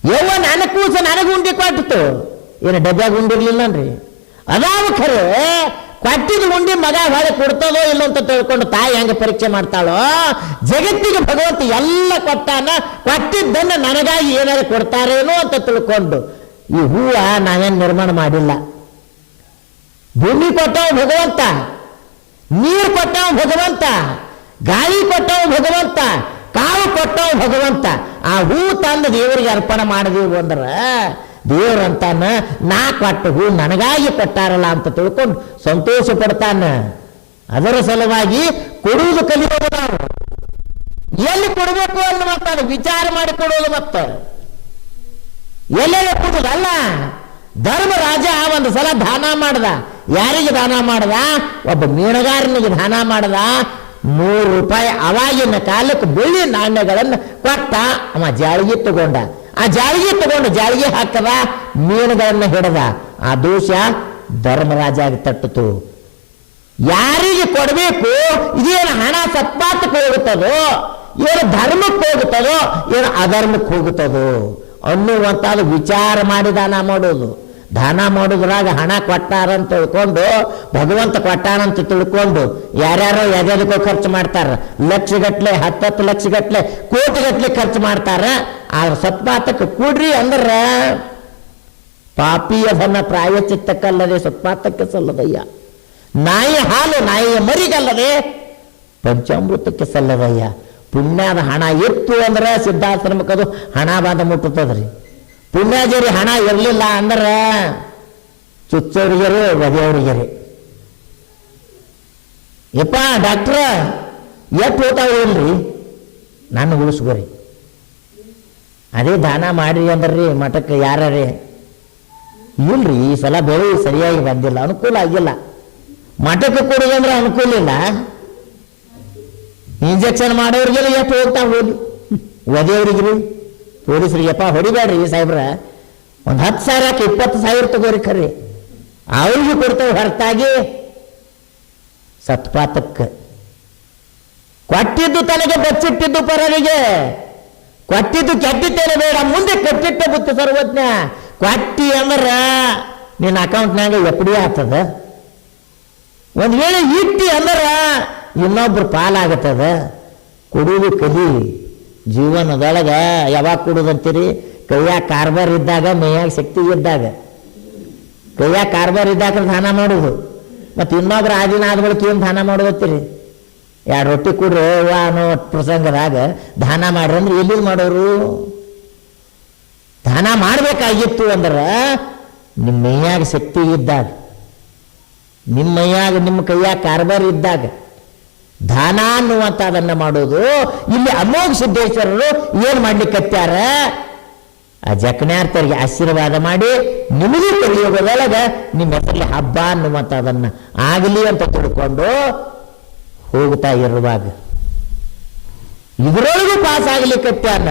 ಯವ್ವ ನನ್ನ ಕೂಸ ನನಗೆ ಉಂಡಿ ಕೊಟ್ಟಿತು, ಏನು ಡಬ್ಬ್ಯಾಗ ಉಂಡಿರ್ಲಿಲ್ಲನ್ರಿ. ಅದಾವ ಖರೆ ಕೊಟ್ಟಿದ ಉಂಡಿ ಮಗ ಹೊಳೆ ಕೊಡ್ತದೋ ಇಲ್ಲ ಅಂತ ತಿಳ್ಕೊಂಡು ತಾಯಿ ಹೆಂಗೆ ಪರೀಕ್ಷೆ ಮಾಡ್ತಾಳೋ, ಜಗತ್ತಿಗೆ ಭಗವಂತ ಎಲ್ಲ ಕೊಟ್ಟಾನ. ಕೊಟ್ಟಿದ್ದನ್ನು ನನಗಾಗಿ ಏನಾದ್ರು ಕೊಡ್ತಾರೇನೋ ಅಂತ ತಿಳ್ಕೊಂಡು ಈ ಹೂವ ನಾವೇನು ನಿರ್ಮಾಣ ಮಾಡಿಲ್ಲ. ಭೂಮಿ ಕೊಟ್ಟವ ಭಗವಂತ, ನೀರು ಕೊಟ್ಟವ ಭಗವಂತ, ಗಾಳಿ ಕೊಟ್ಟವ ಭಗವಂತ, ಕಾವು ಕೊಟ್ಟವ ಭಗವಂತ. ಆ ಹೂ ತಂದು ದೇವರಿಗೆ ಅರ್ಪಣೆ ಮಾಡಿದೀವಿ ಅಂದ್ರೆ ದೇವರಂತಾನ ನಾ ಕೊಟ್ಟ ಹೂ ನನಗಾಗಿ ಕೊಟ್ಟಾರಲ್ಲ ಅಂತ ತಿಳ್ಕೊಂಡು ಸಂತೋಷ ಪಡ್ತಾನ. ಅದರ ಸಲುವಾಗಿ ಕೊಡುವುದು ಕಲಿಯೋದು. ನಾವು ಎಲ್ಲಿ ಕೊಡಬೇಕು ಅನ್ನುವಂಥ ವಿಚಾರ ಮಾಡಿ ಕೊಡೋದು. ಮತ್ತೆ ಎಲ್ಲೆಲ್ಲ ಕೂಡುದಲ್ಲ. ಧರ್ಮರಾಜ ಒಂದು ಸಲ ದಾನ ಮಾಡ್ದ. ಯಾರಿಗೆ ದಾನ ಮಾಡ್ದ? ಒಬ್ಬ ಮೀನುಗಾರನಿಗೆ ದಾನ ಮಾಡ್ದ. 100 ರೂಪಾಯಿ ಅವಾಗಿನ ಕಾಲಕ್ಕೆ ಬೆಳ್ಳಿ ನಾಣ್ಯಗಳನ್ನು ಕೊಟ್ಟ. ಅವ ಜಾಳಿಗೆ ತಗೊಂಡ. ಆ ಜಾಳಿಗೆ ತಗೊಂಡು ಜಾಳಿಗೆ ಹಾಕದ, ಮೀನುಗಳನ್ನ ಹಿಡದ. ಆ ದೋಷ ಧರ್ಮರಾಜಾಗಿ ತಟ್ಟಿತು. ಯಾರಿಗೆ ಕೊಡಬೇಕು? ಇದೇನು ಹಣ ಸತ್ಪಾತಕ್ಕೆ ಹೋಗುತ್ತದೋ, ಏನು ಧರ್ಮಕ್ಕೆ ಹೋಗುತ್ತದೋ, ಏನು ಅಧರ್ಮಕ್ಕೆ ಹೋಗುತ್ತದೋ ಅನ್ನುವಂಥದ್ದು ವಿಚಾರ ಮಾಡಿ ದಾನ ಮಾಡೋದು. ದಾನ ಮಾಡೋದ್ರಾಗ ಹಣ ಕೊಟ್ಟಾರಂತ ತಿಳ್ಕೊಂಡು, ಭಗವಂತ ಕೊಟ್ಟಾರಂತ ತಿಳ್ಕೊಂಡು ಯಾರ್ಯಾರೋ ಎದೆದಕ್ಕೋ ಖರ್ಚು ಮಾಡ್ತಾರೆ. ಲಕ್ಷಗಟ್ಲೆ, 10 ಲಕ್ಷಗಟ್ಲೆ, ಕೋಟಿಗಟ್ಲೆ ಖರ್ಚು ಮಾಡ್ತಾರೆ. ಆ ಸತ್ಪಾತಕ್ಕೆ ಕೂಡ್ರಿ ಅಂದ್ರೆ ಪಾಪಿಯ ಧನ ಪ್ರಾಯಶ್ಚಿತ್ತಕ್ಕಲ್ಲದೆ ಸತ್ಪಾತಕ್ಕೆ ಸಲ್ಲದಯ್ಯ. ನಾಯಿ ಹಾಲು ನಾಯಿಯ ಮರಿಗಲ್ಲದೆ ಪಂಚಾಮೃತಕ್ಕೆ ಸಲ್ಲದಯ್ಯ. ಪುಣ್ಯದ ಹಣ ಎತ್ತು ಅಂದ್ರೆ ಸಿದ್ಧಾಶ್ರಮಕ್ಕದು ಹಣ ಬಾಂಧ ಮುಟ್ಟುತ್ತದ್ರಿ. ಪುಣ್ಯಾಜರಿ ಹಣ ಇರಲಿಲ್ಲ ಅಂದ್ರೆ ಚುಚ್ಚೋರಿಗೆರೆ ಒದೆಯವರಿಗೆರೆ. ಯಪ್ಪ ಡಾಕ್ಟ್ರ ಎಷ್ಟು ಹೋಗ್ತಾವ ಇಲ್ರಿ, ನಾನು ಉಳಿಸ್ಕೋರಿ. ಅದೇ ದಾನ ಮಾಡ್ರಿ ಅಂದ್ರಿ ಮಠಕ್ಕೆ ಯಾರೇ ಇಲ್ರಿ, ಈ ಸಲ ಬೆಳೆ ಸರಿಯಾಗಿ ಬಂದಿಲ್ಲ, ಅನುಕೂಲ ಆಗಿಲ್ಲ. ಮಠಕ್ಕೆ ಕೊಡೋದಂದ್ರೆ ಅನುಕೂಲ ಇಲ್ಲ. ಇಂಜೆಕ್ಷನ್ ಮಾಡೋರಿಗೆಲ್ಲ ಎಷ್ಟು ಹೋಗ್ತಾ ಹೋಗಿ ಒದೆಯವ್ರಿಗ್ರಿ ಪೊಲೀಸರಿಗೆಪ್ಪ ಹೊಡಿಬೇಡ್ರಿ ಸಾಹೇಬ್ರ, ಒಂದು 10 ಸಾವಿರಕ್ಕೆ 20 ಸಾವಿರ ತಗೋರಿ ಖರ್ರಿ, ಅವ್ರಿಗೆ ಕೊಡ್ತೇವೆ ಹೊರತಾಗಿ ಸತ್ಪಾತಕ್ಕೆ. ಕೊಟ್ಟಿದ್ದು ತನಗೆ ಬಚ್ಚಿಟ್ಟಿದ್ದು ಪರರಿಗೆ, ಕೊಟ್ಟಿದ್ದು ಕೆಟ್ಟಿದ್ದೇನೆ ಬೇಡ, ಮುಂದೆ ಕಟ್ಟಿಟ್ಟ ಬುತ್ತಿ ಸರ್ವಜ್ಞ. ಕೊಟ್ಟಿ ಅಂದ್ರೆ ನಿನ್ನ ಅಕೌಂಟ್ನಾಗ ಎಫ್ ಡಿ ಆಗ್ತದ. ಒಂದು ವೇಳೆ ಇಟ್ಟಿ ಅಂದ್ರೆ ಇನ್ನೊಬ್ರು ಪಾಲಾಗತ್ತದ. ಕೊಡುವುದು ಕಲಿ. ಜೀವನದೊಳಗೆ ಯಾವಾಗ ಕೊಡುದಂತೀರಿ? ಕೈಯಾಗ ಕಾರ್ಬಾರ್ ಇದ್ದಾಗ, ಮೈಯಾಗ ಶಕ್ತಿ ಇದ್ದಾಗ. ಕೈಯಾಗ ಕಾರ್ಬಾರ್ ಇದ್ದಾಗ ದಾನ ಮಾಡೋದು. ಮತ್ತು ಇನ್ನೊಬ್ರು ಆದಿನ ಆದ ಬಳಿಕ ಏನು ದಾನ ಮಾಡೋದತ್ತೀರಿ? 2 ರೊಟ್ಟಿ ಕೊಡ್ರಿ ಅನ್ನೋ ಪ್ರಸಂಗದಾಗ ದಾನ ಮಾಡ್ರಿ ಅಂದ್ರೆ ಎಲ್ಲಿ ಮಾಡೋರು? ದಾನ ಮಾಡಬೇಕಾಗಿತ್ತು ಅಂದ್ರೆ ನಿಮ್ಮ ಮೈಯಾಗ ಶಕ್ತಿ ಇದ್ದಾಗ, ನಿಮ್ಮ ಮೈಯಾಗ ನಿಮ್ಮ ಕೈಯಾಗ ಕಾರ್ಬಾರ್ ಇದ್ದಾಗ ದಾನ ಅನ್ನುವಂಥದ್ದನ್ನು ಮಾಡೋದು. ಇಲ್ಲಿ ಅಮೋಘ ಸಿದ್ದೇಶ್ವರರು ಏನು ಮಾಡ್ಲಿಕ್ಕತ್ಯಾರ? ಆ ಜಕಣ್ಯಾರ್ತರಿಗೆ ಆಶೀರ್ವಾದ ಮಾಡಿ ನಿಮಗೆ ಕಲಿಯೋದೊಳಗೆ ನಿಮ್ಮ ಹೆಸರಲ್ಲಿ ಹಬ್ಬ ಅನ್ನುವಂಥದ್ದನ್ನು ಆಗಲಿ ಅಂತ ತಿಳ್ಕೊಂಡು ಹೋಗ್ತಾ ಇರುವಾಗ ಇದರೊಳಗೂ ಪಾಸ್ ಆಗ್ಲಿಕ್ಕತ್ಯಾನ.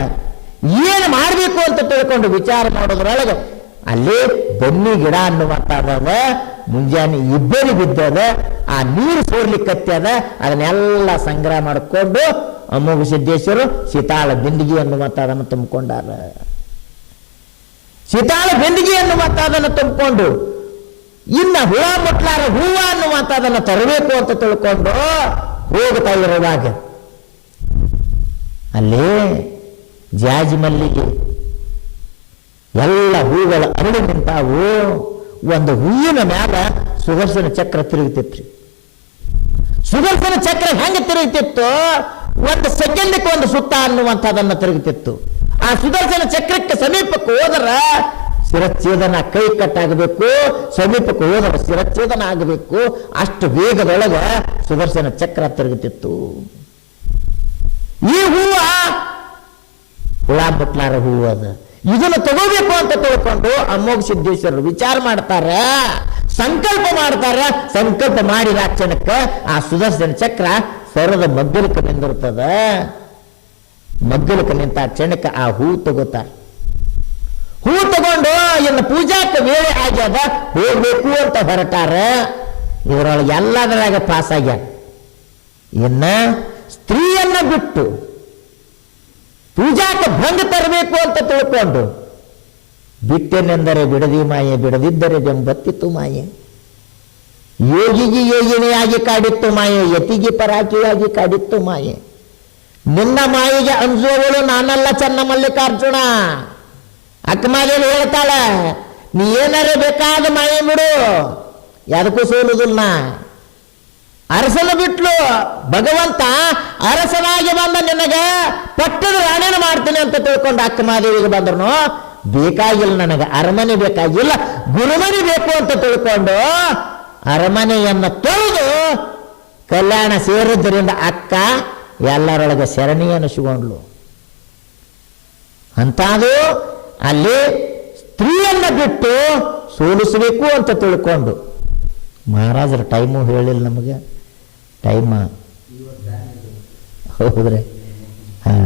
ಏನು ಮಾಡಬೇಕು ಅಂತ ತಿಳ್ಕೊಂಡು ವಿಚಾರ ಮಾಡೋದ್ರೊಳಗೆ ಅಲ್ಲಿ ಬನ್ನಿ ಗಿಡ ಅನ್ನುವಂಥದ್ದದ. ಮುಂಜಾನೆ ಇಬ್ಬರು ಬಿದ್ದದ, ಆ ನೀರು ಸೋರ್ಲಿಕ್ಕತ್ಯದ. ಅದನ್ನೆಲ್ಲ ಸಂಗ್ರಹ ಮಾಡಿಕೊಂಡು ಅಮೋಘ ಸಿದ್ದೇಶ್ವರು ಸೀತಾಳ ಬಿಂದಿಗೆ ಅನ್ನುವಂಥದ್ದನ್ನು ತುಂಬಿಕೊಂಡಾರ. ಸೀತಾಳ ಬಿಂದಿಗೆ ಅನ್ನುವಂಥದ್ದನ್ನು ತುಂಬಿಕೊಂಡು ಇನ್ನ ಹುಳ ಮುಟ್ಲಾರ ಹೂವ ಅನ್ನುವಂಥದ್ದನ್ನು ತರಬೇಕು ಅಂತ ತಿಳ್ಕೊಂಡು ಹೋಗ್ತಾ ಇರುವಾಗ ಅಲ್ಲಿ ಜಾಜಿ ಮಲ್ಲಿಗೆ ಎಲ್ಲ ಹೂಗಳು ಅರಳಿ ನಿಂತಾವು. ಒಂದು ಹೂವಿನ ಮ್ಯಾಲ ಸುದರ್ಶನ ಚಕ್ರ ತಿರುಗುತ್ತಿತ್ತು. ಸುದರ್ಶನ ಚಕ್ರ ಹೆಂಗೆ ತಿರುಗುತ್ತಿತ್ತು? 1 ಸೆಕೆಂಡಕ್ಕೆ 1 ಸುತ್ತ ಅನ್ನುವಂಥದ್ದನ್ನು ತಿರುಗುತ್ತಿತ್ತು. ಆ ಸುದರ್ಶನ ಚಕ್ರಕ್ಕೆ ಸಮೀಪಕ್ಕೆ ಹೋದರೆ ಶಿರಚ್ಛೇದನ, ಕೈ ಕಟ್ಟಾಗಬೇಕು. ಸಮೀಪಕ್ಕೆ ಹೋದರೆ ಶಿರಚ್ಛೇದನ ಆಗಬೇಕು. ಅಷ್ಟು ವೇಗದೊಳಗೆ ಸುದರ್ಶನ ಚಕ್ರ ತಿರುಗುತ್ತಿತ್ತು. ಈ ಹೂವ ಹುಳ ಮುಟ್ಲಾರ ಹೂವು ಅದ. ಇದನ್ನು ತಗೋಬೇಕು ಅಂತ ತಿಳ್ಕೊಂಡು ಅಮೋಘ ಸಿದ್ದೇಶ್ವರರು ವಿಚಾರ ಮಾಡ್ತಾರೆ, ಸಂಕಲ್ಪ ಮಾಡ್ತಾರೆ. ಸಂಕಲ್ಪ ಮಾಡಿದ ಕ್ಷಣಕ್ಕೆ ಆ ಸುದರ್ಶನ ಚಕ್ರ ಸರದ ಮಗ್ಗಲಕ್ಕೆ ನಿಂದಿರ್ತದ. ಮಗ್ಗಲಕ್ಕೆ ನಿಂತ ಕ್ಷಣಕ್ಕೆ ಆ ಹೂ ತಗೋತಾರೆ. ಹೂ ತಗೊಂಡು ಇನ್ನು ಪೂಜಾಕ್ಕೆ ವೇಳೆ ಆಗ್ಯದ, ಹೋಗ್ಬೇಕು ಅಂತ ಹೊರಟಾರ. ಇವರೊಳಗೆ ಎಲ್ಲದರಾಗ ಪಾಸ್ ಆಗ್ಯಾರ. ಇನ್ನ ಸ್ತ್ರೀಯನ್ನ ಬಿಟ್ಟು ಪೂಜಾಕ್ಕೆ ಭಂಗ ತರಬೇಕು ಅಂತ ತಿಳ್ಕೊಂಡು ಬಿಟ್ಟೆನೆಂದರೆ ಬಿಡದಿ ಮಾಯೆ, ಬಿಡದಿದ್ದರೆ ಬೆಂಬತ್ತಿತ್ತು ಮಾಯೆ. ಯೋಗಿಗೆ ಯೋಗಿನಿಯಾಗಿ ಕಾಡಿತ್ತು ಮಾಯೆ, ಯತಿಗೆ ಪರಾಕಿಯಾಗಿ ಕಾಡಿತ್ತು ಮಾಯೆ. ನಿನ್ನ ಮಾಯಿಗೆ ಅಂಜುವವಳು ನಾನಲ್ಲ ಚೆನ್ನ ಮಲ್ಲಿಕಾರ್ಜುನ. ಅಕ್ಕಮಾದೇವಿ ಹೇಳ್ತಾಳೆ, ನೀ ಏನಾರೇ ಬೇಕಾದ ಮಾಯೆ ಬಿಡು, ಯಾದಕ್ಕೂ ಸೋಲುದಿಲ್ಲ. ಅರಸನ ಬಿಟ್ಲು ಭಗವಂತ ಅರಸನಾಗಿ ಬಂದ ನಿನಗೆ ಪಟ್ಟದ ರಾಣಿನ ಮಾಡ್ತೀನಿ ಅಂತ ತಿಳ್ಕೊಂಡು ಅಕ್ಕಮಾದೇವಿಗೆ ಬಂದ್ರು. ಬೇಕಾಗಿಲ್ಲ, ನನಗೆ ಅರಮನೆ ಬೇಕಾಗಿಲ್ಲ, ಗುರುಮನೆ ಬೇಕು ಅಂತ ತಿಳ್ಕೊಂಡು ಅರಮನೆಯನ್ನು ತೊಳೆದು ಕಲ್ಯಾಣ ಸೇರಿದ್ದರಿಂದ ಅಕ್ಕ ಎಲ್ಲರೊಳಗೆ ಶರಣಿಯನ್ನು ಸಿಗೊಂಡ್ಲು. ಅಂತಾದು ಅಲ್ಲಿ ಸ್ತ್ರೀಯನ್ನ ಬಿಟ್ಟು ಸೋಲಿಸಬೇಕು ಅಂತ ತಿಳ್ಕೊಂಡು ಮಹಾರಾಜರ ಟೈಮು ಹೇಳಿಲ್ಲ ನಮಗೆ, ಟೈಮ ಹೌದ್ರಿ. ಹಾಂ,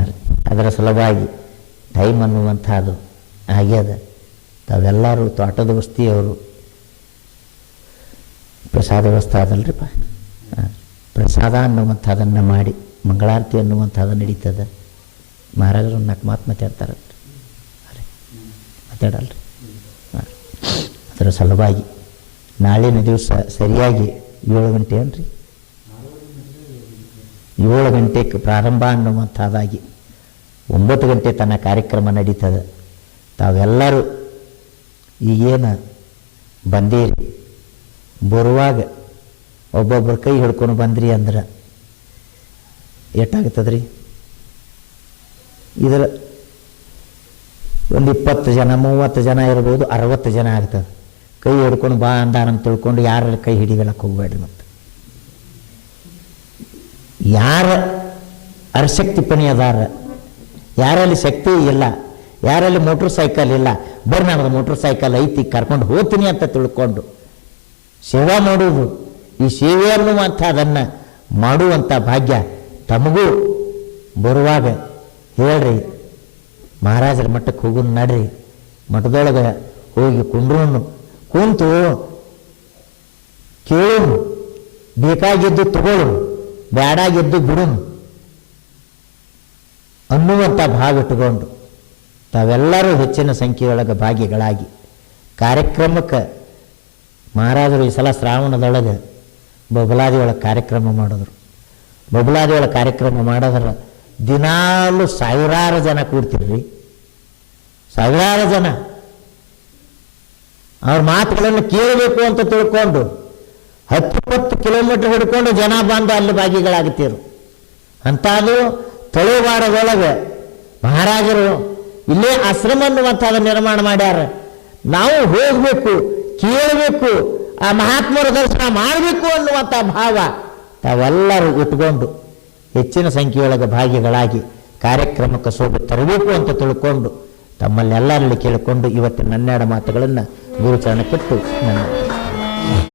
ಅದರ ಸಲುವಾಗಿ ಟೈಮ್ ಅನ್ನುವಂಥದ್ದು ಆಗ್ಯದ. ತಾವೆಲ್ಲರೂ ತೋಟದ ಬಸ್ತಿಯವರು ಪ್ರಸಾದ ವ್ಯವಸ್ಥೆ ಅದಲ್ರಿಪ್ಪ, ಪ್ರಸಾದ ಅನ್ನುವಂಥದ್ದನ್ನು ಮಾಡಿ ಮಂಗಳಾರತಿ ಅನ್ನುವಂಥದ್ದು ನಡೀತದೆ. ಮಹಾರಾಜರು 4 ಮಾತು ಮಾತಾಡ್ತಾರೆ, ಮಾತಾಡಲ್ರಿ. ಅದರ ಸಲುವಾಗಿ ನಾಳಿನ ದಿವಸ ಸರಿಯಾಗಿ 7 ಗಂಟೆ ಅನ್ರಿ, 7 ಗಂಟೆಗೆ ಪ್ರಾರಂಭ ಅನ್ನುವಂಥದ್ದಾಗಿ 9 ಗಂಟೆ ತನ್ನ ಕಾರ್ಯಕ್ರಮ ನಡೀತದೆ. ತಾವೆಲ್ಲರೂ ಈಗೇನು ಬಂದೀರಿ, ಬರುವಾಗ ಒಬ್ಬೊಬ್ಬರು ಕೈ ಹಿಡ್ಕೊಂಡು ಬಂದ್ರಿ ಅಂದ್ರೆ ಎಷ್ಟಾಗ್ತದ್ರಿ? ಇದರ ಒಂದು 20 ಜನ 30 ಜನ ಇರ್ಬೋದು, 60 ಜನ ಆಗ್ತದೆ. ಕೈ ಹಿಡ್ಕೊಂಡು ಬಾ ಅಂದಾನಂತ ತಿಳ್ಕೊಂಡು ಯಾರ ಕೈ ಹಿಡಿಗಳಕ್ಕೆ ಹೋಗ್ಬೇಡ್ರಿ. ಮತ್ತು ಯಾರ ಅರ್ಶಕ್ತಿಪಣಿ ಅದಾರ, ಯಾರಲ್ಲಿ ಶಕ್ತಿ ಇಲ್ಲ, ಯಾರಲ್ಲಿ ಮೋಟ್ರ್ ಸೈಕಲ್ ಇಲ್ಲ, ಬರ್ರಿ ನನ್ನದು ಮೋಟ್ರ್ ಸೈಕಲ್ ಐತಿ ಕರ್ಕೊಂಡು ಹೋಗ್ತೀನಿ ಅಂತ ತಿಳ್ಕೊಂಡು ಸೇವಾ ಮಾಡುವುದು, ಈ ಸೇವೆ ಅನ್ನುವಂಥದ್ದನ್ನು ಮಾಡುವಂಥ ಭಾಗ್ಯ ತಮಗೂ ಬರುವಾಗ ಹೇಳ್ರಿ. ಮಹಾರಾಜರ ಮಠಕ್ಕೆ ಹೋಗೋದು ನಡ್ರಿ, ಮಠದೊಳಗೆ ಹೋಗಿ ಕುಂತು ಕೇಳೋನು, ಬೇಕಾಗಿದ್ದು ತಗೊಳ್ಳೋನು, ಬ್ಯಾಡಾಗಿದ್ದು ಬಿಡೋನು ಅನ್ನುವಂಥ ಭಾವ ಇಟ್ಟುಕೊಂಡು ತಾವೆಲ್ಲರೂ ಹೆಚ್ಚಿನ ಸಂಖ್ಯೆಯೊಳಗೆ ಭಾಗಿಗಳಾಗಿ ಕಾರ್ಯಕ್ರಮಕ್ಕೆ ಮಹಾರಾಜರು ಈ ಸಲ ಶ್ರಾವಣದೊಳಗೆ ಬಬಲಾದಿ ಕಾರ್ಯಕ್ರಮ ಮಾಡಿದ್ರು. ಬಬಲಾದಿ ಕಾರ್ಯಕ್ರಮ ಮಾಡಿದ್ರೆ ದಿನಾಲು ಸಾವಿರಾರು ಜನ ಕೂಡ್ತಿರ್ರಿ, ಸಾವಿರಾರು ಜನ ಅವ್ರ ಮಾತುಗಳನ್ನು ಕೇಳಬೇಕು ಅಂತ ತಿಳ್ಕೊಂಡು 10-20 ಕಿಲೋಮೀಟರ್ ಹಿಡ್ಕೊಂಡು ಜನ ಬಂದು ಅಲ್ಲಿ ಭಾಗಿಗಳಾಗುತ್ತೀರು. ಅಂಥದ್ದು ತಳುವಾರದೊಳಗೆ ಮಹಾರಾಜರು ಇಲ್ಲೇ ಆಶ್ರಮ ಅನ್ನುವಂಥದ್ದು ನಿರ್ಮಾಣ ಮಾಡ್ಯಾರ. ನಾವು ಹೋಗಬೇಕು, ಕೇಳಬೇಕು, ಆ ಮಹಾತ್ಮರ ದರ್ಶನ ಮಾಡಬೇಕು ಅನ್ನುವಂಥ ಭಾವ ತಾವೆಲ್ಲರೂ ಇಟ್ಕೊಂಡು ಹೆಚ್ಚಿನ ಸಂಖ್ಯೆಯೊಳಗೆ ಭಾಗಿಗಳಾಗಿ ಕಾರ್ಯಕ್ರಮಕ್ಕೆ ಶೋಭೆ ತರಬೇಕು ಅಂತ ತಿಳ್ಕೊಂಡು ತಮ್ಮಲ್ಲೆಲ್ಲರಲ್ಲಿ ಕೇಳಿಕೊಂಡು ಇವತ್ತಿನ 12 ಮಾತುಗಳನ್ನು ಗುರುಚರಣಕ್ಕಿಟ್ಟು ನನ್ನ